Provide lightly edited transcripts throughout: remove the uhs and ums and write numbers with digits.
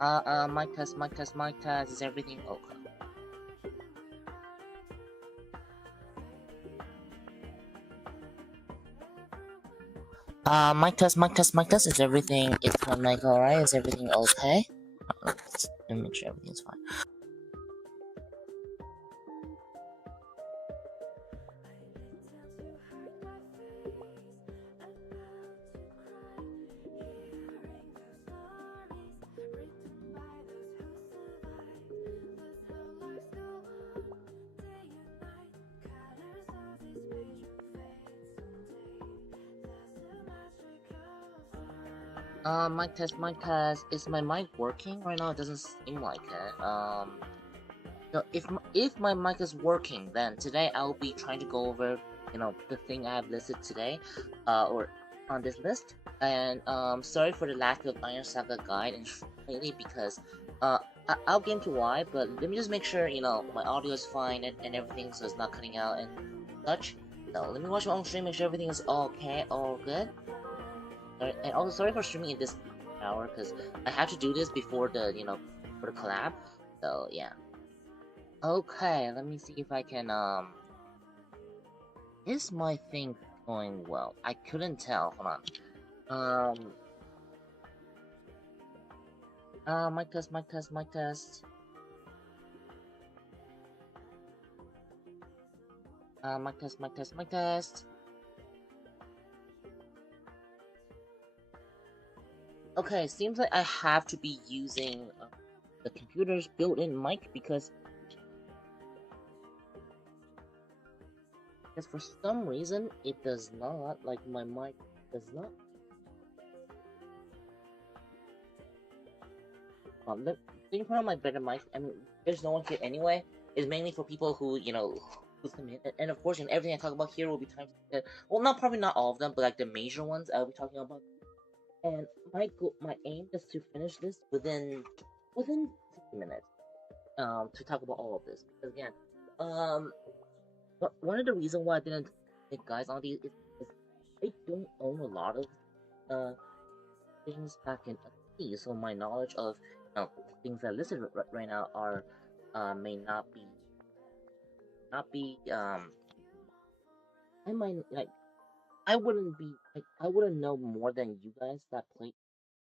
Mic test, is everything okay? Mic test, is everything, is my mic alright? Is everything okay? Let me make sure everything's fine. Mic test, is my mic working right now? It doesn't seem like it. So if my mic is working, then today I'll be trying to go over, the thing I have listed today, or on this list. And sorry for the lack of Iron Saga guide, and mainly because I'll get into why. But let me just make sure my audio is fine and everything, so it's not cutting out and such. So let me watch my own stream, make sure everything is okay, all good. And also sorry for streaming in this hour, because I had to do this before the for the collab. So yeah. Okay, let me see if I can is my thing going well? I couldn't tell. Hold on. Mic test. Mic test. Mic test. Okay, seems like I have to be using the computer's built-in mic because for some reason it does not, like my mic does not. The thing about my better mic, I mean, there's no one here anyway. It's mainly for people who who come in, and of course, everything I talk about here will be times. Well, probably not all of them, but like the major ones I'll be talking about. And my aim is to finish this within 60 minutes. To talk about all of this, because again, but one of the reasons why I didn't take guys on these is I don't own a lot of things back in T, so my knowledge of things that I listed right now are may not be I might I wouldn't know more than you guys that play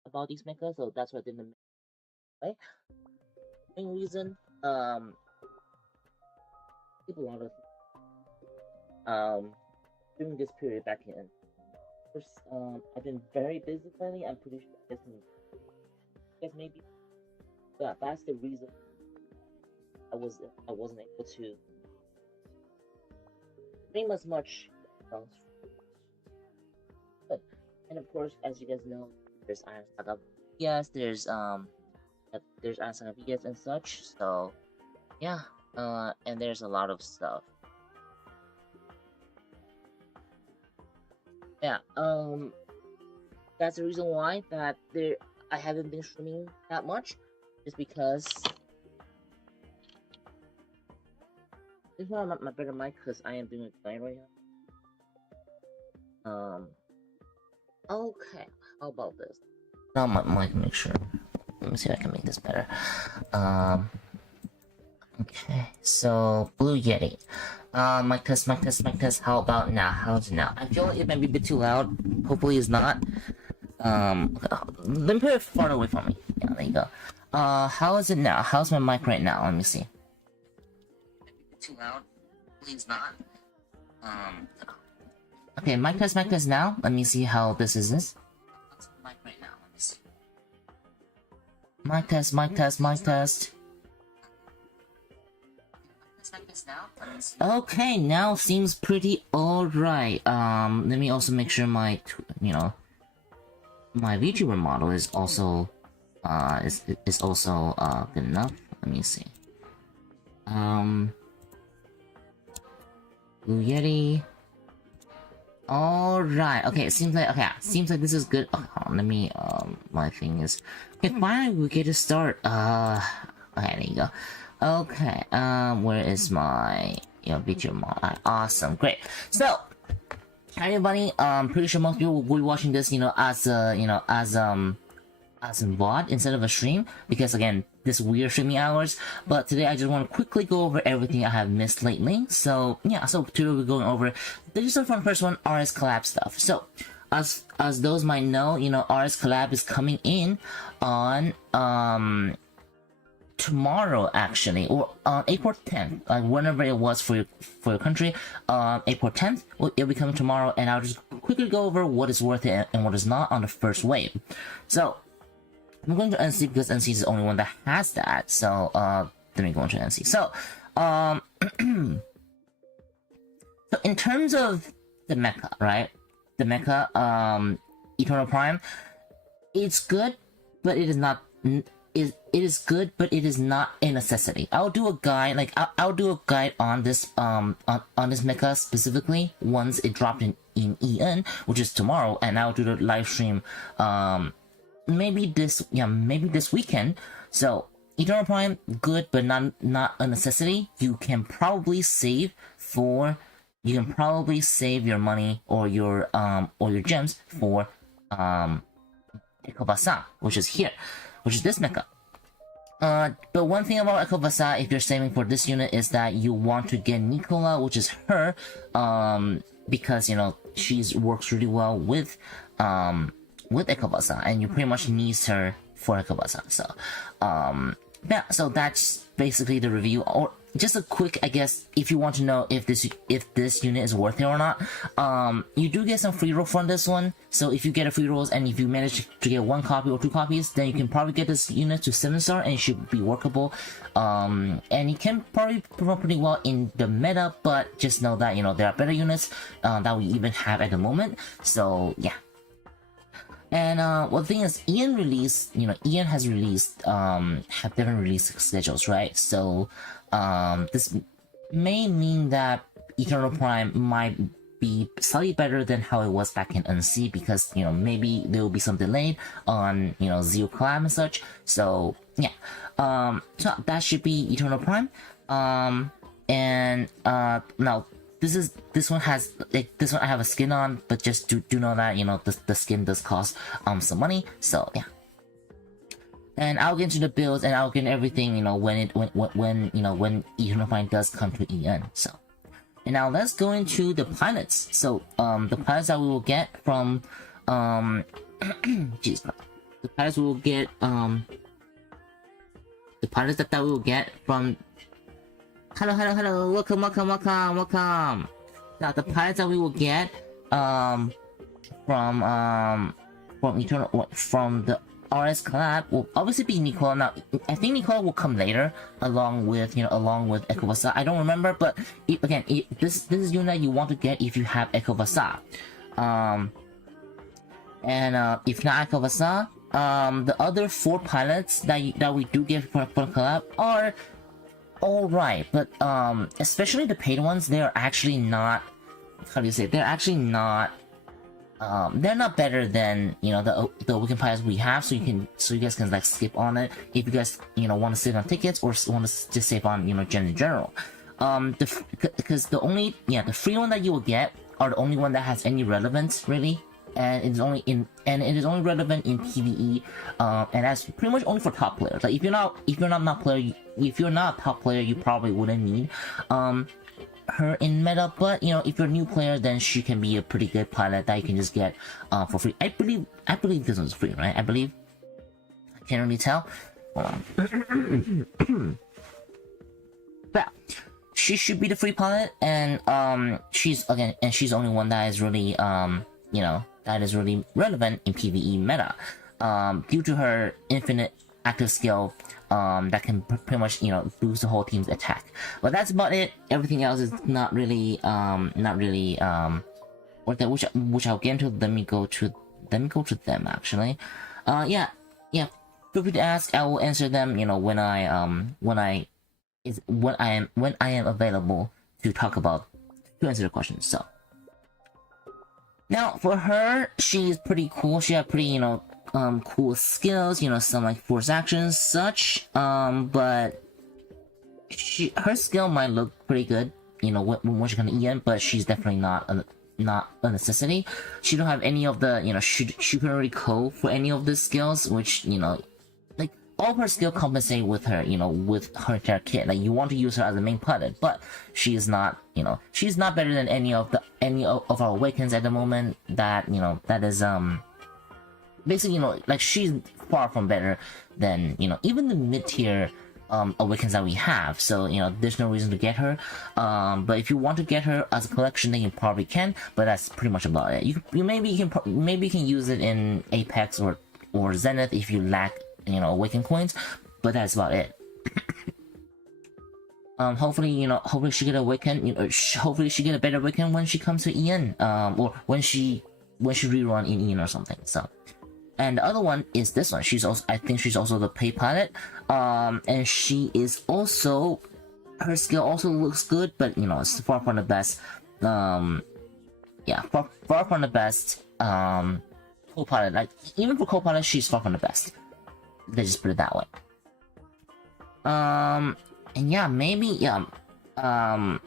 about these mechas, so that's why I didn't play. Main reason, keep a lot of during this period back in. First, I've been very busy lately. I'm pretty sure guess maybe that's the reason I wasn't able to stream as much. But and of course, as you guys know, there's Iron Saga VS, there's Iron Saga VS and such. So yeah, and there's a lot of stuff. Yeah, that's the reason why that I haven't been streaming that much, just because this is why my better mic, because I am doing a design right now. Okay, how about this? Now my mic, make sure. Let me see if I can make this better. Okay, so Blue Yeti. Mic test. How about now? How's it now? I feel like it might be a bit too loud. Hopefully it's not. Let me put it far away from me. Yeah, there you go. How is it now? How's my mic right now? Let me see. Too loud. Hopefully it's not. Okay, mic test now. Let me see how this is. How's the mic right now? Let me see. Mic test. Okay, now seems pretty alright. Let me also make sure my my VTuber model is also is also good enough. Let me see. Blue Yeti. Alright, okay, seems like this is good. Oh, let me my thing is okay, fine, we get to start. Okay, there you go. Okay, where is my VTuber model? Awesome, great. So hi everybody, pretty sure most people will be watching this, as as in VOD instead of a stream, because again, this weird streaming hours. But today I just want to quickly go over everything I have missed lately. So yeah, so today we're going over the just for the first one, RS collab stuff. So as those might know, you know, RS collab is coming in on tomorrow actually, or on April 10th, like whenever it was for your country. April 10th, it'll be coming tomorrow, and I'll just quickly go over what is worth it and what is not on the first wave. So I'm going to NC because NC is the only one that has that. So let me go into NC. So so in terms of the Mecha, right? The Mecha Eternal Prime, it's good, but it is not. It is good, but it is not a necessity. I'll do a guide, like I'll do a guide on this on this mecha specifically once it dropped in EN, which is tomorrow, and I'll do the live stream maybe this weekend. So Eternal Prime, good, but not a necessity. You can probably save your money or your gems for Ekobasa, which is here, which is this mecha. But one thing about Ekobasa, if you're saving for this unit, is that you want to get Nicola, which is her, because, you know, she works really well with Ekobasa, and you pretty much need her for Ekobasa. So, yeah, so that's basically the review, or just a quick, I guess, if you want to know if this unit is worth it or not. You do get some free roll from this one, so if you get a free rolls and if you manage to get 1 copy or 2 copies, then you can probably get this unit to 7-star and it should be workable. And it can probably perform pretty well in the meta, but just know that, you know, there are better units that we even have at the moment. So yeah. And well, the thing is, Ian has released have different release schedules, right? So this may mean that Eternal Prime might be slightly better than how it was back in NC, because, you know, maybe there will be some delay on, you know, Zeo collab and such. So yeah, so that should be Eternal Prime. And now this one I have a skin on, but just do know that, you know, the skin does cost some money. So yeah. And I'll get into the builds and I'll get into everything, you know, when Eternal Prime does come to EN. So, and now let's go into the pilots. So the pilots that we will get from jeez, the pilots we will get the pilots that we will get from hello, welcome. Now the pilots that we will get from the RS collab will obviously be Nicola. Now I think Nicola will come later along with Ekobasa. I don't remember, but this is unit you want to get if you have Ekobasa. And if not Ekobasa, the other 4 pilots that we do get for collab are alright, but especially the paid ones, they're actually not, how do you say, they're actually not they're not better than, you know, the Awaken pilots we have, so you guys can like skip on it if you guys, you know, want to save on tickets or want to just save on, you know, gen in general. Because the free one that you will get are the only one that has any relevance really, and it is only relevant in PvE, and that's pretty much only for top players. Like if you're not a top player, you probably wouldn't need her in meta, but you know, if you're a new player, then she can be a pretty good pilot that you can just get for free. I believe this one's free, right? I can't really tell. But she should be the free pilot, and she's the only one that is really you know, that is really relevant in PvE meta, due to her infinite active skill that can pretty much, you know, boost the whole team's attack. But that's about it. Everything else is not really worth it, which I'll get into. Let me go to them actually. Yeah, feel free to ask. I will answer them, you know, when I am available to answer the questions. So now for her, she's pretty cool. She has pretty, you know, cool skills, you know, some like force actions, such. But her skill might look pretty good, you know, when she's gonna EN, but she's definitely not not a necessity. She don't have any of the, you know, she couldn't really code for any of the skills, which, you know, like all of her skill compensate with her, you know, with her entire kit. Like you want to use her as a main pilot, but she is not, you know, she's not better than any of our Awakens at the moment. That, you know, that is basically, you know, like she's far from better than, you know, even the mid-tier Awakens that we have. So, you know, there's no reason to get her. But if you want to get her as a collection, then you probably can. But that's pretty much about it. You maybe you can use it in Apex or Zenith if you lack, you know, Awaken coins. But that's about it. Hopefully, you know, hopefully she get Awaken. You know, hopefully she get a better Awaken when she comes to EN. Or when she rerun in EN or something. So. And the other one is this one. She's also, I think she's also the pay pilot. And she is also, her skill also looks good, but you know, it's far from the best. Yeah, far from the best. Co-pilot, like even for co-pilot, she's far from the best. Let's just put it that way. And yeah, maybe yeah. I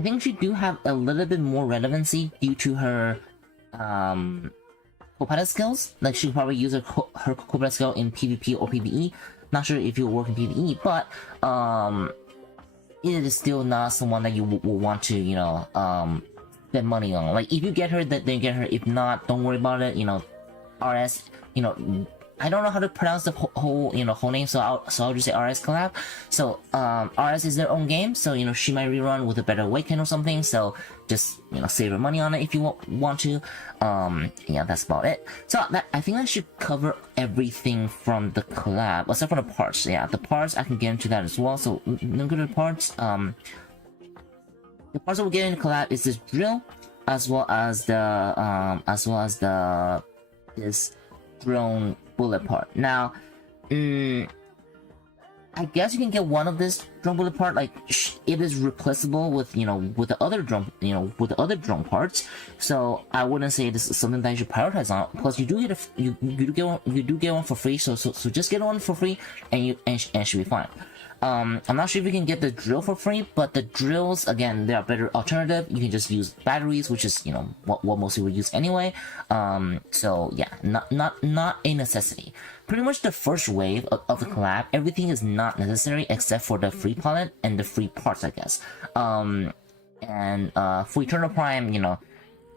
think she do have a little bit more relevancy due to her co-pilot skills. Like she probably use her co-pilot skill in PvP or PvE. Not sure if you work in PvE, but it is still not someone that you will want to, you know, spend money on. Like if you get her, then get her. If not, don't worry about it. You know, RS. You know, I don't know how to pronounce the whole name, so I'll just say RS collab. So RS is their own game, so you know she might rerun with a better Awaken or something. So just, you know, save your money on it if you want to. Yeah, that's about it. So I think I should cover everything from the collab, except for the parts. Yeah, the parts I can get into that as well. So look at the parts. The parts that we'll get in the collab is this drill, as well as this drone bullet part. Now, I guess you can get one of this drone bullet part. Like it is replaceable with, you know, with the other drone, you know, with the other drone parts. So I wouldn't say this is something that you should prioritize on. Plus, you do get you do get one for free. So just get one for free, and it should be fine. I'm not sure if you can get the drill for free, but the drills, again, they are better alternative. You can just use batteries, which is, you know, what most people use anyway. So yeah, not a necessity. Pretty much the first wave of the collab, everything is not necessary except for the free pilot and the free parts, I guess. And for Eternal Prime, you know,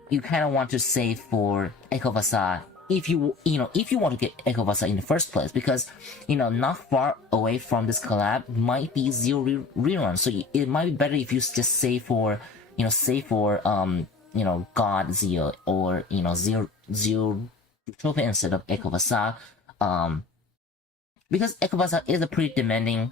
you kind of want to save for Echo Vasa if you want to get Echo Vasa in the first place, because, you know, not far away from this collab might be zero rerun. So it might be better if you just save for, you know, God Zio, or, you know, zero trophy instead of Echo Vasa. Because Echo Vasa is a pretty demanding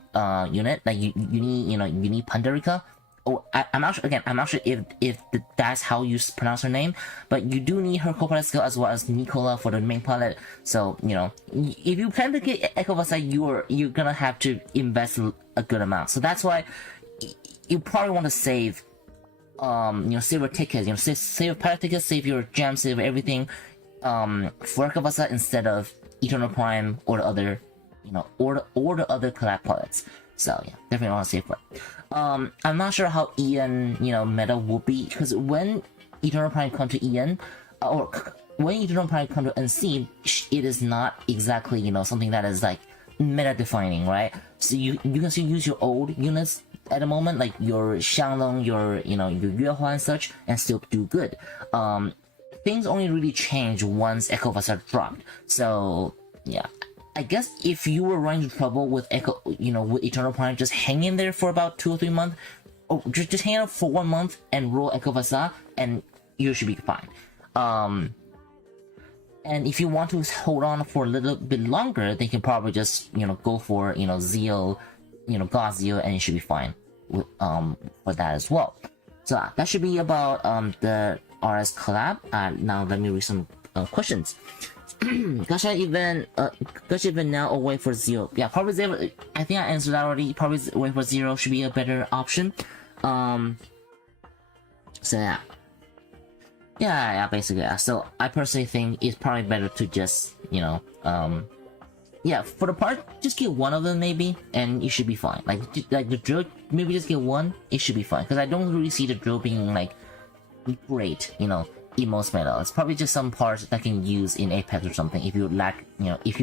unit. Like you need Pundarika. Oh, I'm not sure if that's how you pronounce her name, but you do need her co-pilot skill as well as Nicola for the main pilot. So, you know, if you plan to get Echo Vasa, you're gonna have to invest a good amount. So that's why you probably want to save, you know, save your tickets, you know, save your pilot tickets, save your gems, save everything, for Echo Vasa instead of Eternal Prime or the other, you know, or the other collab pilots. So yeah, definitely want to save for it. I'm not sure how EN, you know, meta will be, because when Eternal Prime come to EN, or when Eternal Prime come to NC, it is not exactly, you know, something that is like meta defining, right? So you can still use your old units at the moment, like your Xiang Long, your Yua and such, and still do good. Things only really change once Echo Vasa dropped. So yeah, I guess if you were running into trouble with Echo, you know, with Eternal Prime, just hang in there for about 2 or 3 months, or just hang out for 1 month and roll Echo Vasa, and you should be fine. And if you want to hold on for a little bit longer, they can probably just, you know, go for, you know, Zio, you know, God Zio, and you should be fine with for that as well. So that should be about the RS collab. Now let me read some questions. Gacha event now or wait for Zero? Yeah, probably Zero. I think I answered that already. Probably wait for Zero should be a better option. So yeah, basically, yeah. So I personally think it's probably better to just, you know, yeah, for the part, just get one of them maybe, and you should be fine. Like the drill, maybe just get one, it should be fine. Because I don't really see the drill being like great, emotes meta. It's probably just some parts that can use in Apex or something if you lack, how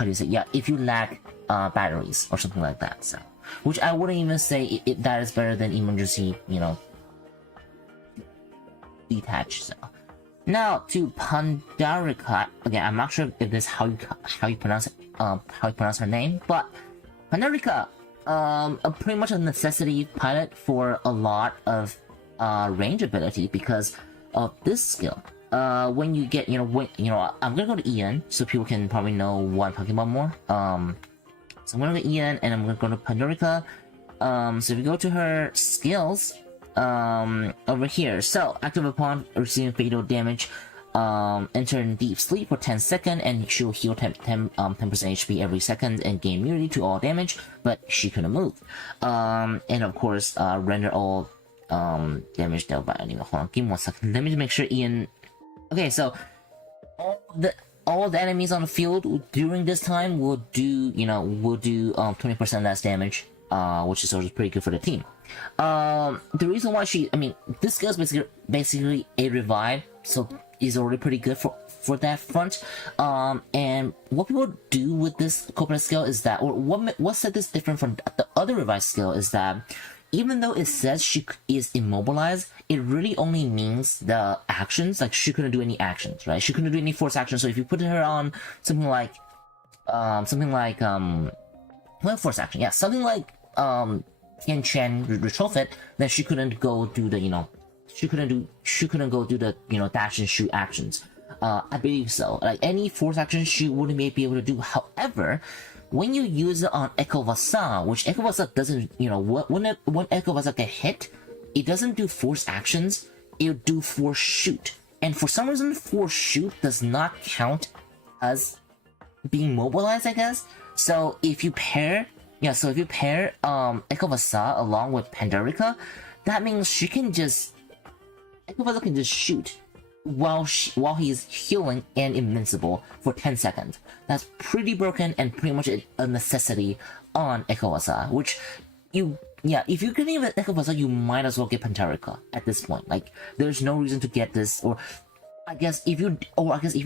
do you say, yeah, if you lack batteries or something like that. So, which I wouldn't even say that is better than emergency, detach. So now to Pundarika. Again, I'm not sure if this is how you pronounce her name, but Pundarika, pretty much a necessity pilot for a lot of range ability because of this skill. When you get, I'm gonna go to Ian so people can probably know what I'm talking about more. So I'm gonna go to Ian and I'm gonna go to Pundarika. So if you go to her skills, over here, so active upon receiving fatal damage, enter in deep sleep for 10 seconds and she'll heal 10% HP every second and gain immunity to all damage, but she couldn't move. And of course, render all damage dealt by enemy. Hold on, give me 1 second. Let me make sure Ian. Okay, so all the enemies on the field during this time will do 20% less damage, which is also pretty good for the team. The reason why this skill is basically a revive, so is already pretty good for that front. And what people do with this co-pilot skill is that, or what set this different from the other revive skill is that even though it says she is immobilized, it really only means the actions. Like, she couldn't do any actions, right? She couldn't do any force actions. So if you put her on something like force action, yeah, something like Tian retrofit, then she couldn't go do the she couldn't go do the dash and shoot actions. I believe so. Like, any force action she wouldn't be able to do. However, when you use it on Echo Vasa, which Echo Vasa doesn't, when Echo Vasa get hit, it doesn't do force actions, it'll do force shoot. And for some reason, force shoot does not count as being mobilized, I guess. So if you pair Echo Vasa along with Pundarika, that means Echo Vasa can just shoot while he's healing and invincible for 10 seconds. That's pretty broken and pretty much a necessity on Echo Vasa, which if you're getting Echo Vasa, you might as well get Pundarika at this point. Like, there's no reason to get this, or I guess if you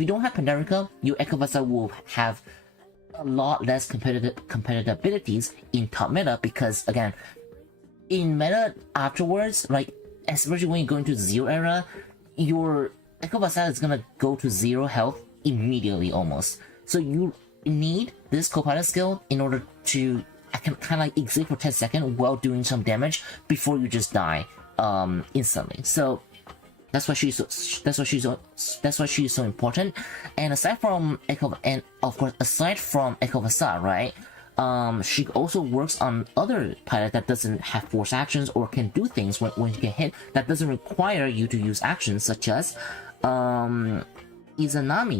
don't have Pundarika, your Echo Vasa will have a lot less competitive abilities in top meta, because again, in meta afterwards, like, especially when you go into Zero era, your Echo Vasa is gonna go to 0 health immediately almost. So you need this co-pilot skill in order to kind of like exist for 10 seconds while doing some damage before you just die instantly. So that's why she's so important. And aside from Echo Vasa, right? She also works on other pilot that doesn't have force actions or can do things when you get hit that doesn't require you to use actions, such as Izanami,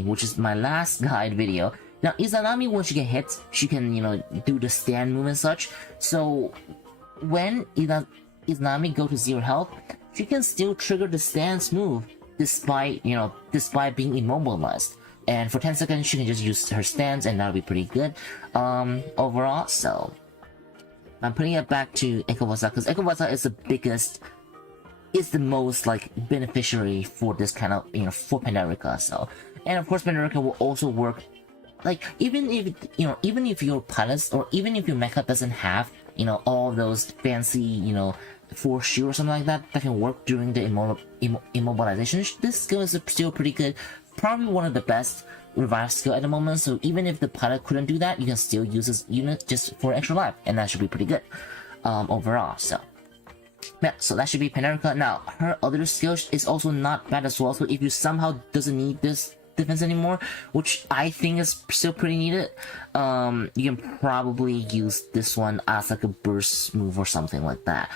which is my last guide video. Now, Izanami, when she get hit, she can, do the stand move and such. So when Izanami go to 0 health, she can still trigger the stance move despite being immobilized. And for 10 seconds, she can just use her stance, and that'll be pretty good overall. So I'm putting it back to Echo Vasa, because Echo Vasa is the most like beneficiary for this kind of for Pundarika. So, and of course Pundarika will also work, like, even if your pilots or even if your mecha doesn't have all those fancy force shoot or something like that can work during the immobilization. This skill is still pretty good. Probably one of the best revive skill at the moment, so even if the pilot couldn't do that, you can still use this unit just for extra life, and that should be pretty good overall. So yeah, so that should be Pundarika. Now, her other skill is also not bad as well, so if you somehow doesn't need this defense anymore, which I think is still pretty needed, you can probably use this one as like a burst move or something like that,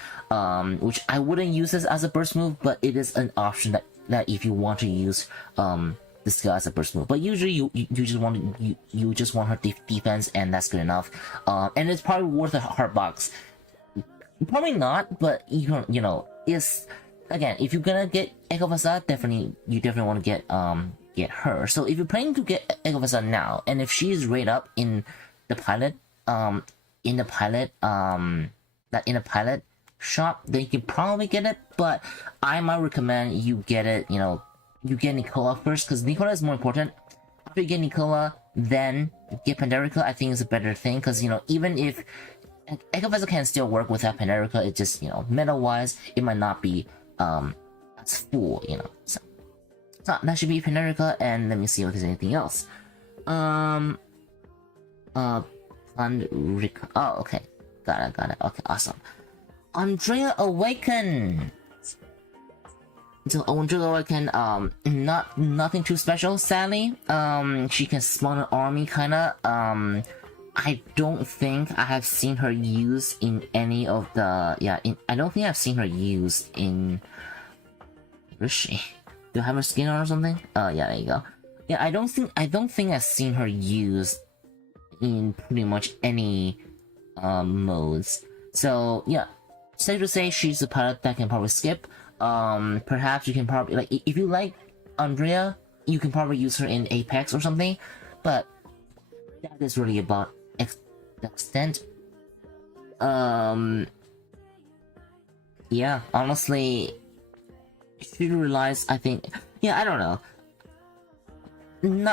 which I wouldn't use this as a burst move, but it is an option that if you want to use this skill as a burst move. But usually you just want her defense, and that's good enough. And it's probably worth a heart box. Probably not, but is, again, if you're gonna get Echo Vasa, you definitely want to get her. So if you're planning to get Echo Vasa now, and if she is right up in the pilot shop, then you can probably get it, but I might recommend you get it, you know, you get Nicola first, because Nicola is more important. After you get Nicola, then get Pundarika, I think is a better thing, because, you know, even if Echo Vessel can still work without Pundarika, it just, you know, meta-wise, it might not be as full, you know. So that should be Pundarika, and let me see if there's anything else. Pundarika. Oh, okay. Got it. Okay, awesome. Andrea Awaken! So Andrea Awaken, nothing too special, sadly. She can spawn an army, kinda. I don't think I have seen her used in any of the... I don't think I've seen her used in... Where is she? Do I have her skin on or something? Yeah, there you go. Yeah, I don't think I've seen her used in pretty much any modes. So yeah, safe to say she's a pilot that can probably skip. Perhaps you can probably, like, if you like Andrea, you can probably use her in Apex or something, but that is really about the extent. Yeah, honestly, she relies, I think, yeah, I don't know.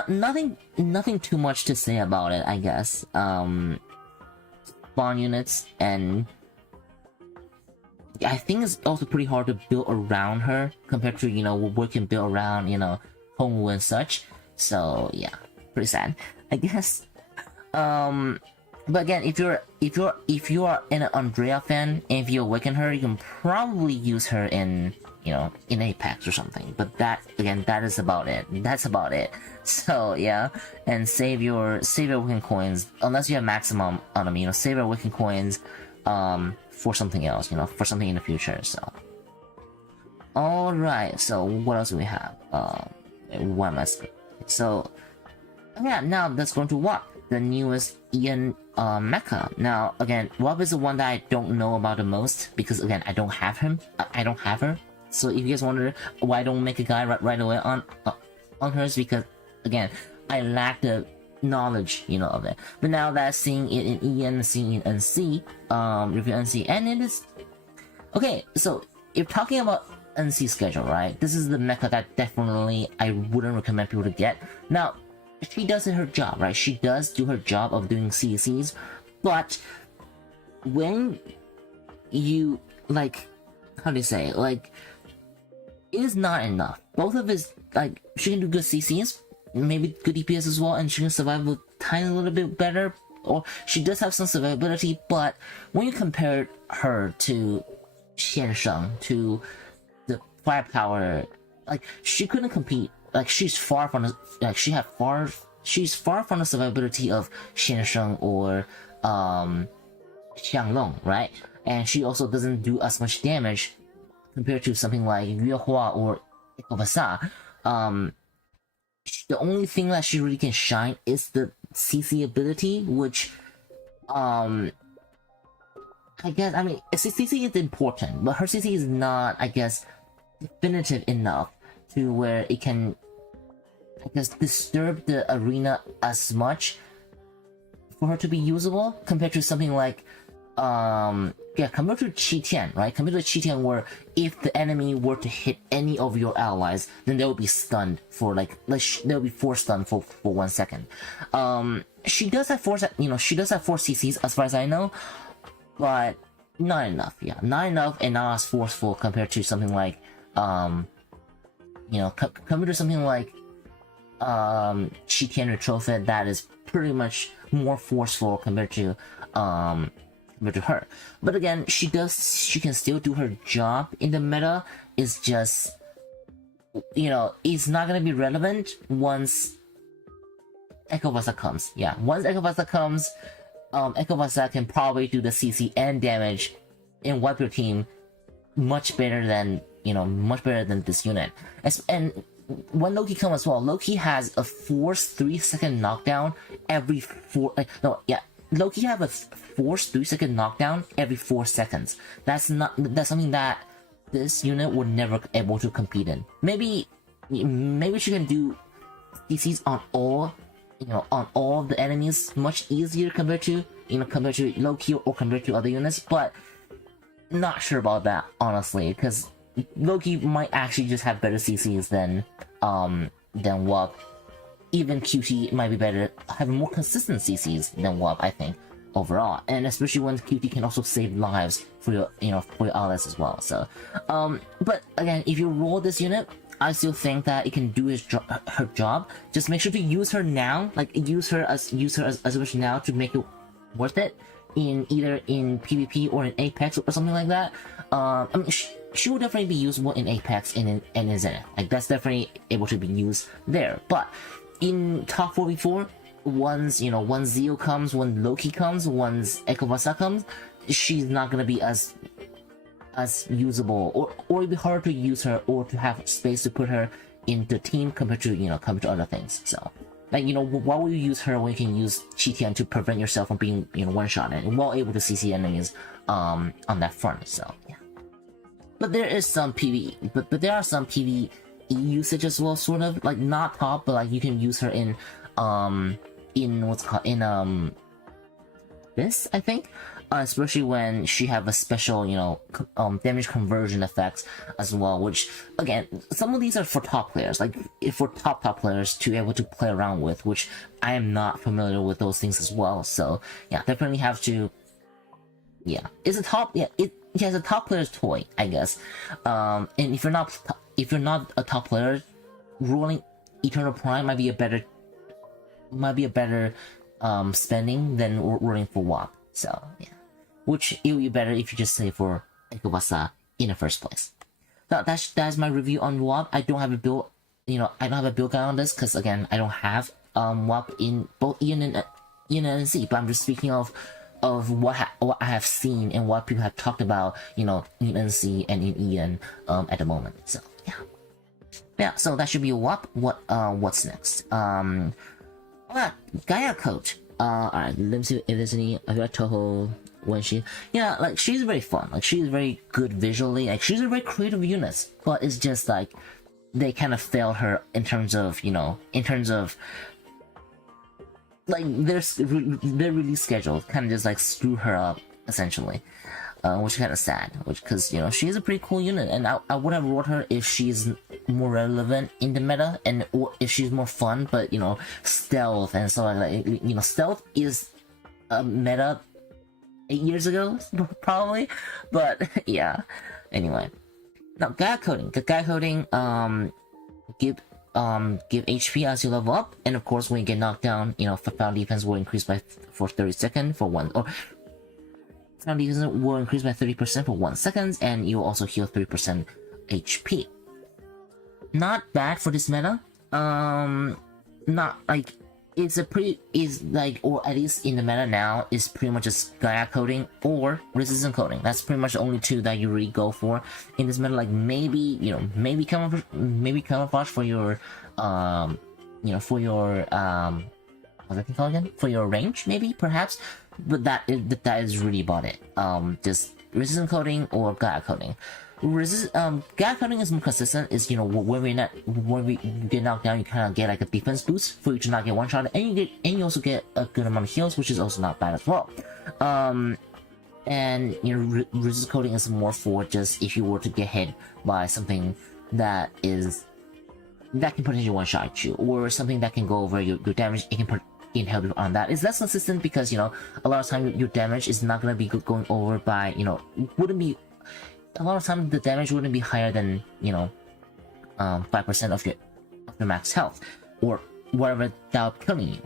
Nothing too much to say about it, I guess. Spawn units, and I think it's also pretty hard to build around her compared to, you know, what we can build around, you know, Homu and such. So yeah, pretty sad, I guess. But again, if you are an Andrea fan, and if you awaken her, you can probably use her in, you know, in Apex or something. But that, again, that is about it. That's about it. So yeah, and save your awaken coins, unless you have maximum on them, you know, save your awaken coins for something else, you know, for something in the future. So alright, so what else do we have? What am I skipping? So yeah, now let's go into WAP, the newest Ian Mecha. Now again, WAP is the one that I don't know about the most, because again, I don't have him. I don't have her. So if you guys wonder why I don't make a guy right away on hers, because again, I lack the knowledge, you know, of it. But now that seeing it in EN, seeing it in NC, review NC, and it is okay. So if talking about NC schedule, right? This is the mecha that definitely I wouldn't recommend people to get. Now, she does her job, right? She does do her job of doing CCs, but when you, like, how do you say, like, it is not enough. Both of his, like, she can do good CCs, maybe good DPS as well, and she can survive a tiny little bit better, or she does have some survivability, but when you compare her to Xiang, to the firepower, like, she couldn't compete. Like, she's far from the, like, she's far from the survivability of Xiang or Xiang Long, right? And she also doesn't do as much damage compared to something like Yua or Ikobasa. The only thing that she really can shine is the CC ability, which I guess, I mean, CC is important, but her CC is not, I guess, definitive enough to where it can, I guess, disturb the arena as much for her to be usable compared to something like compared to Qi-Tian, right? Compared to Qi-Tian, where if the enemy were to hit any of your allies, then they will be stunned for they'll be force stunned for 1 second. She does have force, you know, she does have 4 CCs as far as I know, but not enough. Yeah, not enough, and not as forceful compared to something like you know, compared to something like Qi-Tian retrofit that is pretty much more forceful compared to her. But again, she can still do her job in the meta. It's just, you know, it's not gonna be relevant once Echo Vasa comes. Yeah, once Echo Vasa comes, Echo Vasa can probably do the CC and damage and wipe your team much better than, you know, much better than this unit. And when Loki comes as well, Loki has a force 3-second knockdown every 4. Loki have a force 3-second knockdown every 4 seconds. That's something that this unit would never be able to compete in. Maybe she can do CCs on all, you know, on all of the enemies much easier compared to, you know, compared to Loki or compared to other units, but Not sure about that, honestly, because Loki might actually just have better CCs than WAP. Even QT might be better, having more consistent CCs than WAP, I think, overall. And especially when QT can also save lives for your, for your allies as well. So, but again, if you roll this unit, I still think that it can do her job. Just make sure to use her now, like use her as much now to make it worth it in either in PvP or in Apex or something like that. I mean, she will definitely be usable in Apex and in Zenith. Like that's definitely able to be used there. But in top 4v4, once Zio comes, when Loki comes, once Ekobasa comes, she's not gonna be as usable, or it'd be hard to use her or to have space to put her in the team compared to other things. So like why would you use her when you can use Chitian to prevent yourself from being one shot and well able to CC enemies on that front. So yeah. But there is some PvE, but there are some PvE usage as well, sort of like not top, but like you can use her in what's called in this, I think, especially when she have a special damage conversion effects as well, which again some of these are for top players, like for top players to be able to play around with, which I am not familiar with those things as well. So yeah, definitely have to. Yeah, it's a top. Yeah, it's a top player's toy, I guess. And if you're not a top player, rolling Eternal Prime might be a better spending than rolling for WAP. So yeah, which it would be better if you just say for Ekobasa in the first place. So that's my review on WAP. I don't have a build. I don't have a build guide on this because again I don't have WAP in both EN and NC. But I'm just speaking of what I have seen and what people have talked about, in NC and in EN at the moment. So yeah, so that should be a WAP. What's next? Alright, Gaia coat. Alright, let me see if there's any. I got Toho when like she's very fun. Like she's very good visually. Like she's a very creative unit, but it's just like they kind of failed her in terms of like their release schedule kind of just like screw her up essentially, which is kind of sad. Because she is a pretty cool unit, and I would have rolled her if she's more relevant in the meta, or if she's more fun. But stealth and stuff like that. Stealth is a meta 8 years ago probably, but yeah. Anyway, now Gaia coding. The Gaia coding give HP as you level up, and of course when you get knocked down, found defense will increase for 30 seconds for one, or found defense will increase by 30% for 1 second, and you will also heal 3% HP. Not bad for this meta. Not like or at least in the meta now, is pretty much just Gaia coding or resistant coding. That's pretty much the only two that you really go for in this meta. Like maybe camouflage for your for your what's that called again? For your range, maybe perhaps, but that is really about it. Just resistant coding or Gaia coding. Gaia coding is more consistent. Is when we get knocked down, you kind of get like a defense boost for you to not get one shot, and you also get a good amount of heals, which is also not bad as well. And resist coding is more for just if you were to get hit by something that can potentially one shot you, or something that can go over your damage. It can help you on that. It's less consistent because a lot of time your damage is not gonna be going over by wouldn't be. A lot of times the damage wouldn't be higher than 5% of your max health or whatever without killing you.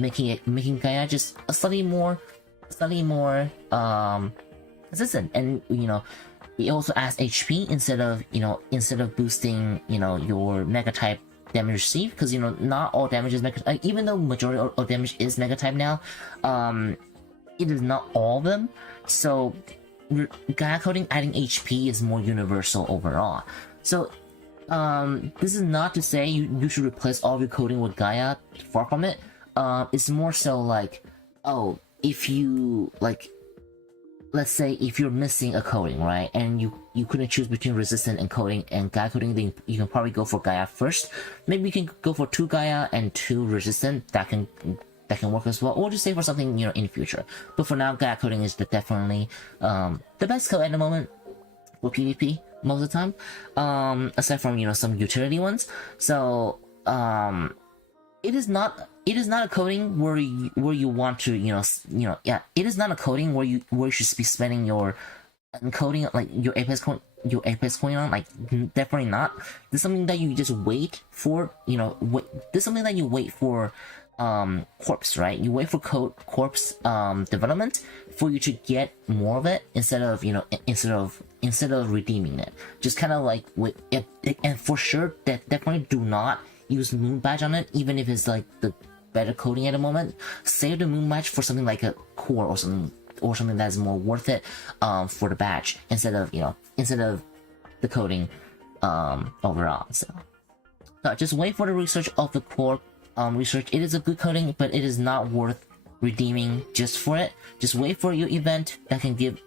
Making Gaia just a slightly more consistent, and it also adds HP instead of boosting your mega type damage received, because not all damage is mega, even though majority of damage is mega type now, it is not all of them. So Gaia coding adding HP is more universal overall. So this is not to say you should replace all of your coding with Gaia. Far from it. It's more so like, oh, if you let's say if you're missing a coding, right, and you couldn't choose between resistant and coding and Gaia coding, then you can probably go for Gaia first. Maybe you can go for 2 Gaia and 2 resistant. That can that can work as well, or just save for something, you know, in the future. But for now, Gaia coding is definitely the best code at the moment for PvP most of the time, aside from, you know, some utility ones. So it is not a coding where you want to, it is not a coding where you should be spending your encoding, like your Apex coin on, like, definitely not. This is something that you just wait for, this is something that you wait for corpse, right? You wait for corpse development for you to get more of it instead of redeeming it. Just kind of like and for sure that definitely do not use moon badge on it, even if it's like the better coding at the moment. Save the moon badge for something like a core or something that's more worth it for the badge instead of the coding overall. So just wait for the research of the core research. It is a good coding, but it is not worth redeeming just for it. Just wait for your event that can give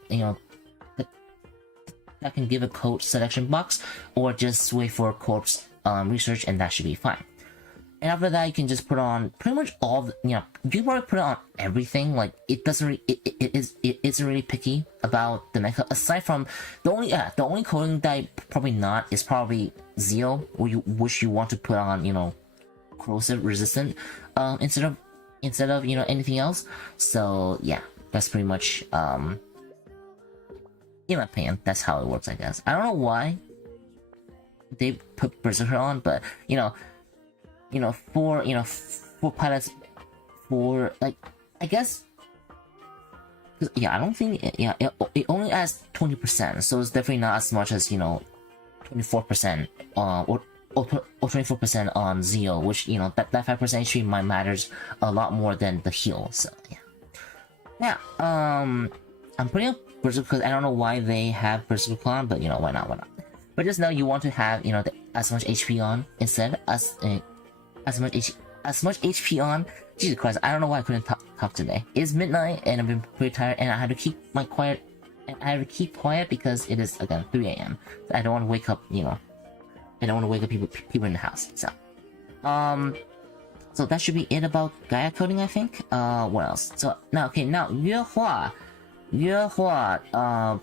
that can give a code selection box, or just wait for corpse research, and that should be fine. And after that, you can just put on pretty much all the, you can probably put it on everything. Like, it doesn't it isn't really picky about the mecha, aside from the only coding that I probably not is probably Zeal, which you want to put on, corrosive resistant instead of anything else. So yeah, that's pretty much in my opinion, that's how it works, I guess. I don't know why they put Berserker on, but for pilots, for, like, I guess, I don't think it only adds 20%, so it's definitely not as much as 24% or 24% on Zeal, which that 5% HP might matters a lot more than the heal. So yeah, I'm putting up Berserker because I don't know why they have Berserker Clan, but why not? But just know you want to have as much HP on instead, as much HP on. Jesus Christ, I don't know why I couldn't talk today. It's midnight and I've been pretty tired, and I had to keep quiet. And I had to keep quiet because it is again 3 a.m. So I don't want to wake up. I don't want to wake up people in the house. So, so that should be it about Gaia coding, I think. What else? So now, Yua,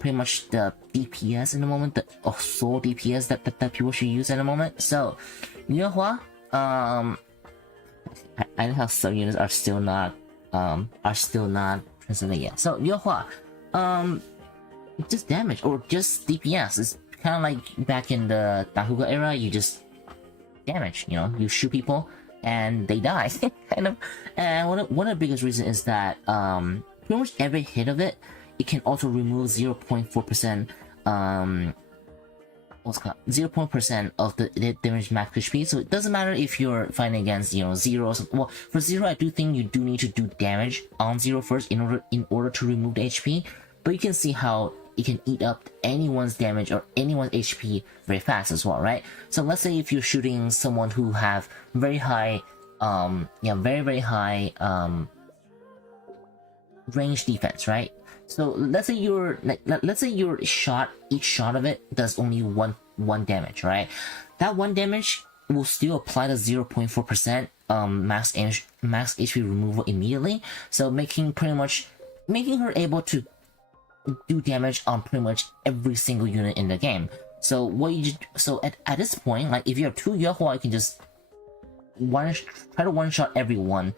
pretty much the DPS in the moment, the soul DPS that people should use at the moment. So, Yua, I know how some units are still not translated yet. So Yua, just damage or just DPS. It's kind of like back in the Dahuga era. You just damage. You shoot people and they die, kind of. And one of the biggest reasons is that pretty much every hit of it can also remove 0.4%. 0% of the damage max HP, so it doesn't matter if you're fighting against zero. Well, for zero, I do think you do need to do damage on zero first in order to remove the HP. But you can see how it can eat up anyone's damage or anyone's HP very fast as well, right? So let's say if you're shooting someone who have very high, very high range defense, right? So let's say your shot, each shot of it does only one damage, right? That one damage will still apply the 0.4% max HP removal immediately. So making her able to do damage on pretty much every single unit in the game. So at this point, like if you have 2 Yahua, you can just try to one shot everyone.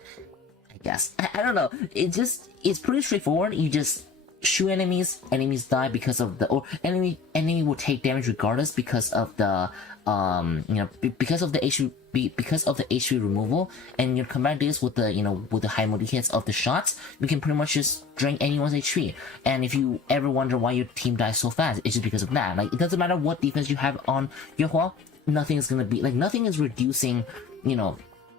I guess I don't know. It's pretty straightforward. You just shoot enemies die because of enemy will take damage regardless because of the because of the HP removal, and you combine this with the high multi hits of the shots, you can pretty much just drain anyone's HP. And if you ever wonder why your team dies so fast, it's just because of that. Like, it doesn't matter what defense you have on your Hua, nothing is reducing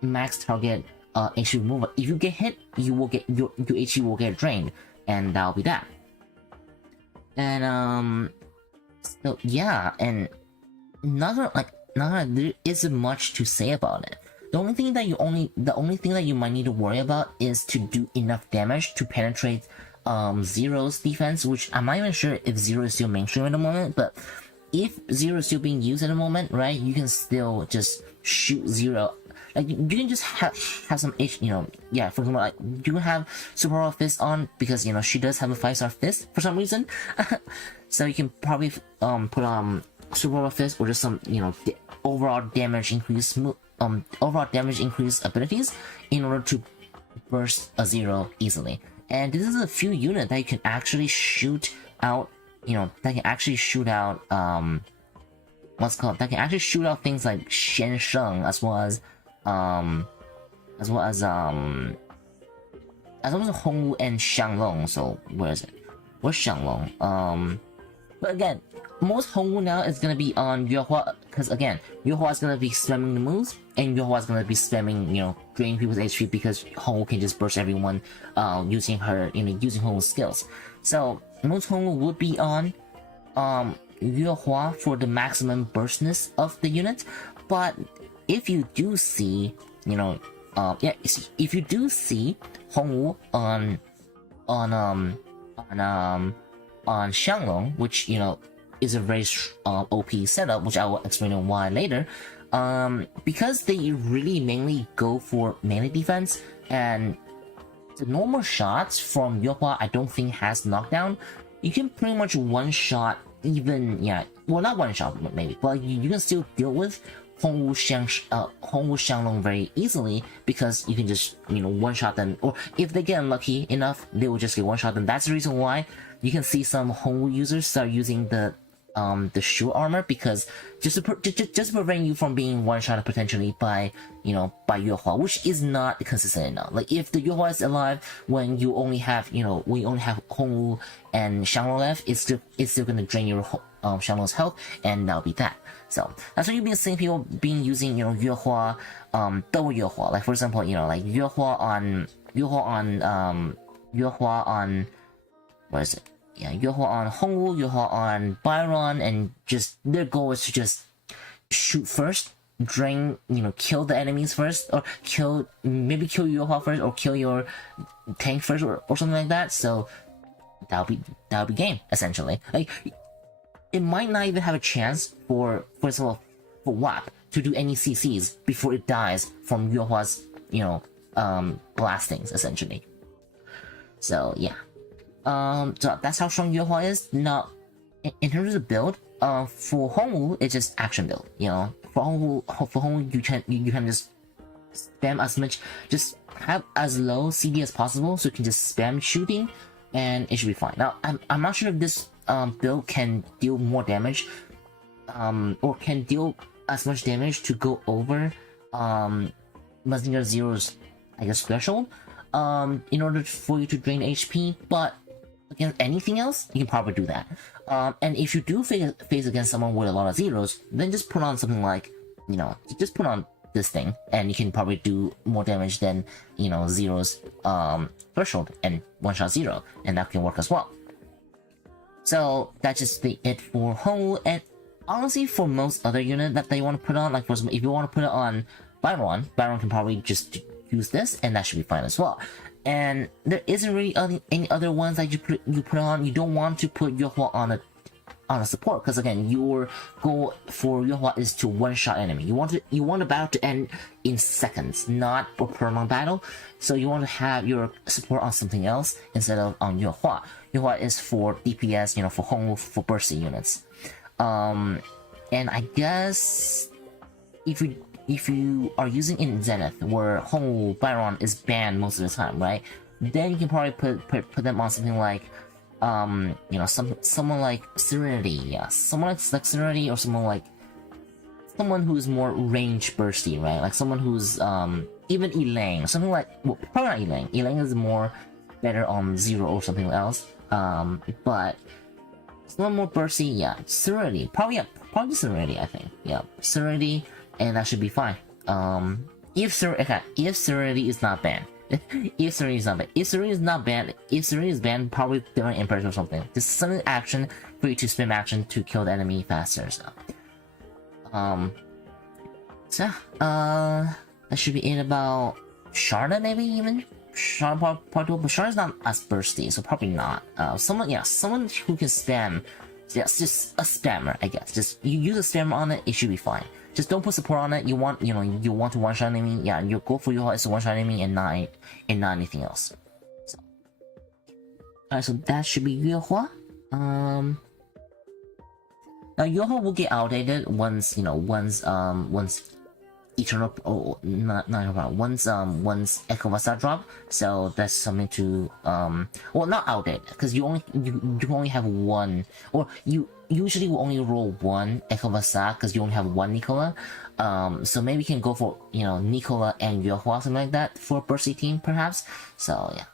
max target HP removal. If you get hit, you will get your HP will get drained, and that'll be that. And so yeah, and there isn't much to say about it. The only thing that you might need to worry about is to do enough damage to penetrate Zero's defense, which I'm not even sure if Zero is still mainstream at the moment, but if zero is still being used at the moment, right, you can still just shoot zero. Like you can just have some H, yeah. For example, like you can have super power fist on because she does have a 5-star fist for some reason. So you can probably put on super power fist or just some overall damage increase abilities in order to burst a zero easily. And this is a few unit that you can actually shoot out. That can actually shoot out that can actually shoot out things like Xiang Sheng as well as Homu and Xiang Long. So where is it? Where's Xiang Long? But again, most Homu now is gonna be on Yuehua, because again, Yuehua is gonna be spamming the moves, and Yuehua is gonna be spamming, draining people's HP because Homu can just burst everyone, using her, using Homu's skills. So most Homu would be on, Yuehua for the maximum burstness of the unit, but if you do see, if you do see Homu on Xiang Long, which is a very OP setup, which I will explain why later. Because they really mainly go for melee defense, and the normal shots from Yuehua I don't think has knockdown. You can pretty much one shot well, not one shot maybe, but you can still deal with Homu Xiang Long very easily because you can just one shot them, or if they get unlucky enough, they will just get one shot them. That's the reason why you can see some Homu users start using the shield armor, because just to prevent you from being one shot potentially by Yuehua, which is not consistent enough. Like if the Yuehua is alive when you only have Homu and Xiang Long left, it's still gonna drain your Xiang Long's health, and that'll be that. So that's why you've been seeing people using Yuehua, double Yuehua. Like for example, like Yuehua on what is it? Yeah, Yuehua on Homu, Yuehua on Byron, and just their goal is to just shoot first, drain, kill the enemies first, or maybe kill Yuehua first, or kill your tank first, or something like that. So that'll be game essentially. Like it might not even have a chance for WAP to do any CCs before it dies from Yuehua's blastings essentially. So yeah. So that's how strong Yuehua is. Now, in terms of build, for Homu, it's just action build. For Homu, you can just spam as much, just have as low CD as possible, so you can just spam shooting, and it should be fine. Now, I'm not sure if this build can deal more damage, or can deal as much damage to go over Mazinger Zero's, I guess, threshold, in order for you to drain HP, but against anything else, you can probably do that. And if you do face against someone with a lot of zeros, then just put on something like, just put on this thing, and you can probably do more damage than, Zero's threshold and one-shot Zero, and that can work as well. So that's just it for Homu, and honestly, for most other unit that they want to put on, like for example, if you want to put it on Byron can probably just use this, and that should be fine as well. And there isn't really any other ones that you put on. You don't want to put Yuehua on a support, because again, your goal for Yuehua is to one-shot enemy. You want the battle to end in seconds, not a prolonged battle. So you want to have your support on something else instead of on Yuehua. Yuehua is for DPS, for Homu, for bursty units. And I guess if you are using in Zenith, where Homu Byron is banned most of the time, right? Then you can probably put them on something like, someone like Serenity, yeah, someone like Serenity, or someone who's more range bursty, right? Like someone who's even Elaine, something like, well, probably not Elaine. Elaine is more better on Zero or something else. But someone more bursty, yeah, Serenity, probably Serenity, I think, yeah, Serenity. And that should be fine. If Serenity is not banned. If Serenity is banned, probably Divine Emperor or something. Just some action for you to spam action to kill the enemy faster. So that should be it about Sharda, maybe even Sharda part 2, but Sharda's not as bursty, so probably not. Someone who can spam just a spammer, I guess. Just you use a spammer on it, it should be fine. Just don't put support on it. You want you want to one shot enemy. Yeah, your goal for Yuhua is to one shot enemy and not anything else. So, alright, so that should be Yuhua. Now Yuhua will get outdated once once eternal once Echo Vasa drop. So that's something to well, not outdated, because you only have one, or you usually will only roll one Echo Vasa because you only have one Nicola. So maybe you can go for Nicola and Yuhua, something like that, for a bursty team perhaps. So yeah.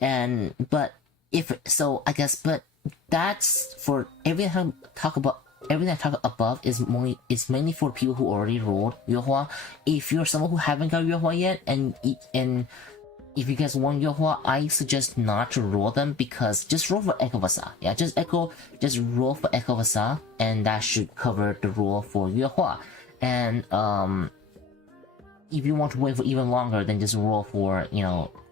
And but if so, I guess, but that's for everything I talk above is mainly for people who already rolled Yuhua. If you're someone who haven't got Yuhua yet, and if you guys want Yuhua, I suggest not to roll them, because just roll for Echo Vasa. Yeah, just roll for Echo Vasa, and that should cover the roll for Yuhua. And if you want to wait for even longer, then just roll for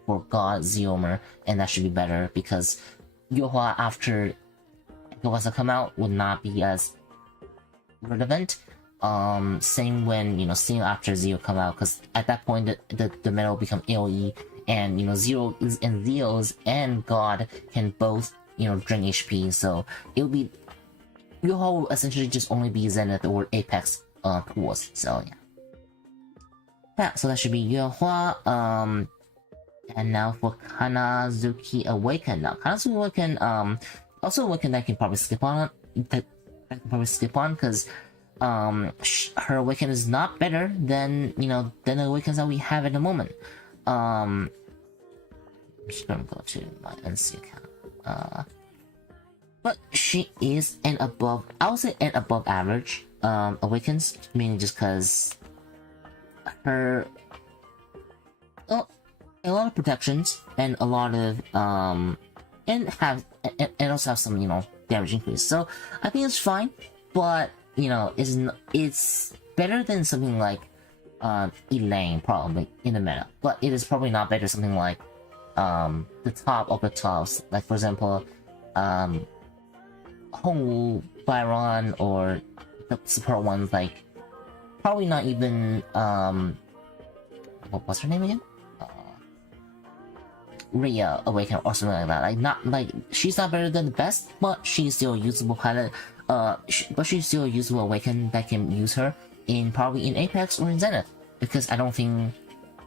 for God Zeomer, and that should be better, because Yuhua after Echo Vasa come out would not be as relevant. Same when same after Zero come out, because at that point the meta will become AoE, and Zero and Zeos and God can both drain HP, so it'll be Yuhua will essentially just only be Zenith or Apex tools. So yeah, so that should be Yuhua. And now for Kazuki Awaken. Now Kazuki Awaken, also Awaken that I can probably skip on, because her Awaken is not better than than the Awakens that we have at the moment. I'm just gonna go to my NC account. But she is an above, I would say an above average Awakens, meaning just because her a lot of protections and a lot of and also have some damage increase. So I think it's fine, but it's better than something like Elaine probably in the meta, but it is probably not better something like the top of the tops, like for example Homu, Byron, or the support ones, like probably not even what's her name again? Rhea Awaken or something like that. She's not better than the best, but she's still a usable pilot. But she's still a usable Awaken that can use her probably in Apex or in Zenith, because I don't think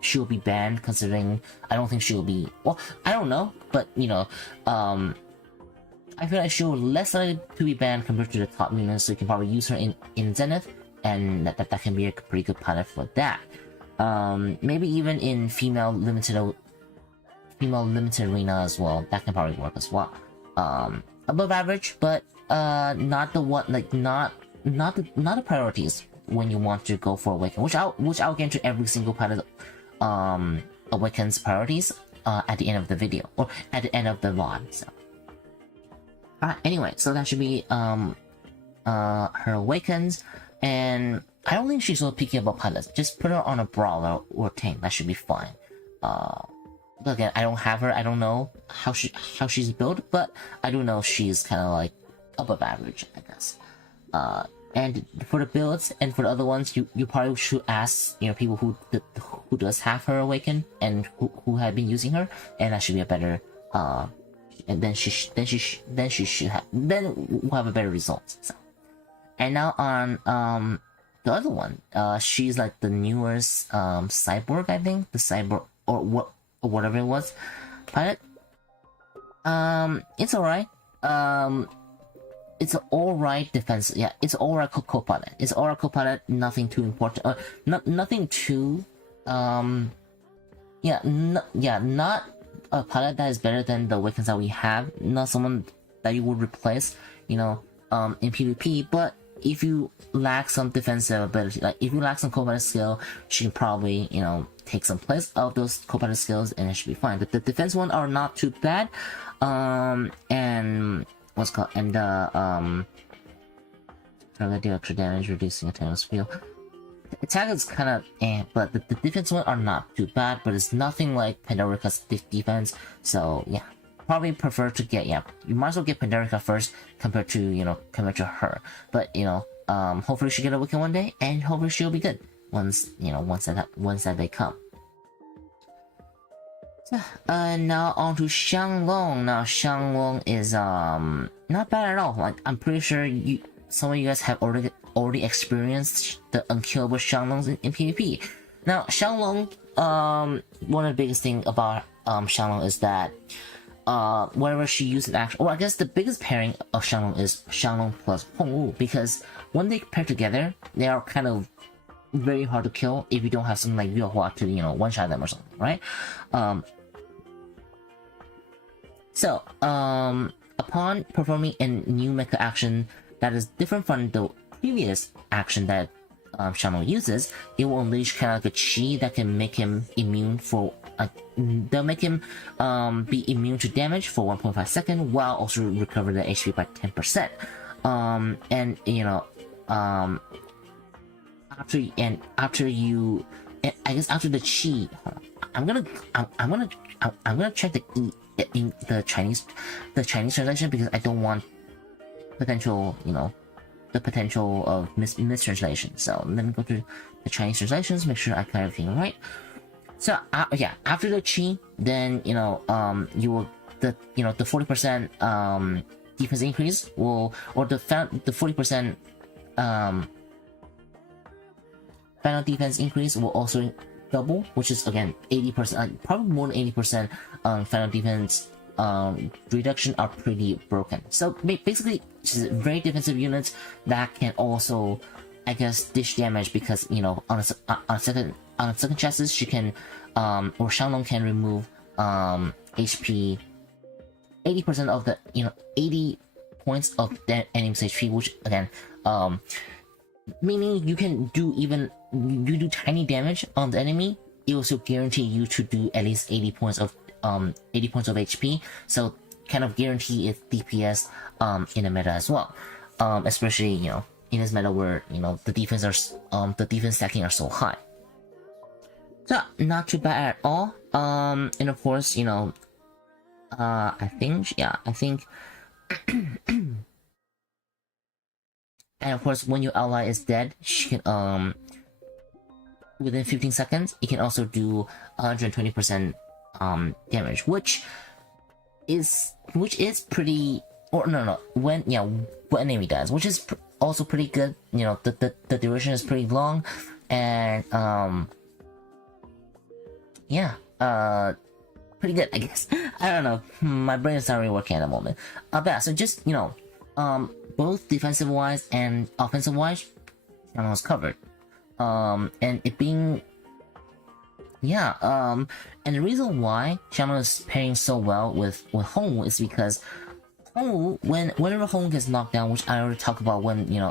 she'll be banned, considering I don't think she'll be, well, I don't know, but I feel like she'll less likely to be banned compared to the top units, so you can probably use her in Zenith, and that can be a pretty good pilot for that. Maybe even in female limited arena as well, that can probably work as well. Above average, but not the one, not the priorities when you want to go for Awaken, which I'll get into every single pilot Awaken's priorities at the end of the video, or at the end of the VOD. So anyway, so that should be her Awakens, and I don't think she's so picky about pilots. Just put her on a brawler or tank, that should be fine. But again, I don't have her, I don't know how she's built, but I do know she's kind of like above average, I guess. And for the builds and for the other ones, you probably should ask people who does have her Awaken and who have been using her, and that should be a better and then we'll have a better result. So. And now on the other one, she's like the newest cyborg, I think, the cyborg or whatever it was pilot. It's alright. It's an alright defense. Yeah, it's alright co-pilot. It's alright co-pilot. Nothing too important. Nothing too. Not a pilot that is better than the Awakens that we have. Not someone that you would replace, in PvP. But if you lack some defensive ability, like if you lack some co-pilot skill, she can probably, take some place of those co-pilot skills, and it should be fine. The defense ones are not too bad. And what's called, and deal extra damage, reducing attack speed. Attack is kind of but the defense ones are not too bad, but it's nothing like Pundarika's defense. So yeah, probably prefer to get, yeah, you might as well get Pundarika first compared to her. But hopefully she'll get Awaken one day, and hopefully she'll be good once that they come. So, now on to Xiang Long. Now Xiang Long is not bad at all. Like, I'm pretty sure some of you guys have already experienced the unkillable Xiang Longs in PvP. Now Xiang Long, one of the biggest thing about Xiang Long is that whenever she uses action, or I guess the biggest pairing of Xiang Long is Xiang Long plus Homu, because when they pair together, they are kind of very hard to kill if you don't have something like Yua to one-shot them or something, right? Upon performing a new mecha action that is different from the previous action that Xiang Long uses, it will unleash kind of like a chi that can make him immune for they'll make him be immune to damage for 1.5 seconds while also recover the HP by 10%. After the chi, I'm gonna check the Chinese translation, because I don't want potential of mistranslation. So let me go to the Chinese translations, make sure I got everything right. So after the chi, then you will the 40% defense increase will, or the 40% final defense increase will also double, which is again 80%, probably more than 80%. Final defense reduction are pretty broken. So basically, she's very defensive units that can also, I guess, dish damage, because on a second chassis she can, or Xiang Long can remove HP 80% of the 80 points of the enemy's HP, which again, meaning you can do tiny damage on the enemy, it will still guarantee you to do at least 80 points of HP. So kind of guarantee its DPS in the meta as well, especially in this meta where the defense stacking are so high. So not too bad at all. And of course, I think and of course, when your ally is dead, she can within 15 seconds, it can also do 120% damage, which is pretty, or no, when enemy dies, which is also pretty good. The duration is pretty long, and pretty good, I guess. I don't know, my brain is not really working at the moment. But yeah, so just both defensive wise and offensive wise, Xiang Long is covered. And it being and the reason why Xiang Long is pairing so well with Homu is because Homu, whenever Homu gets knocked down, which I already talked about when in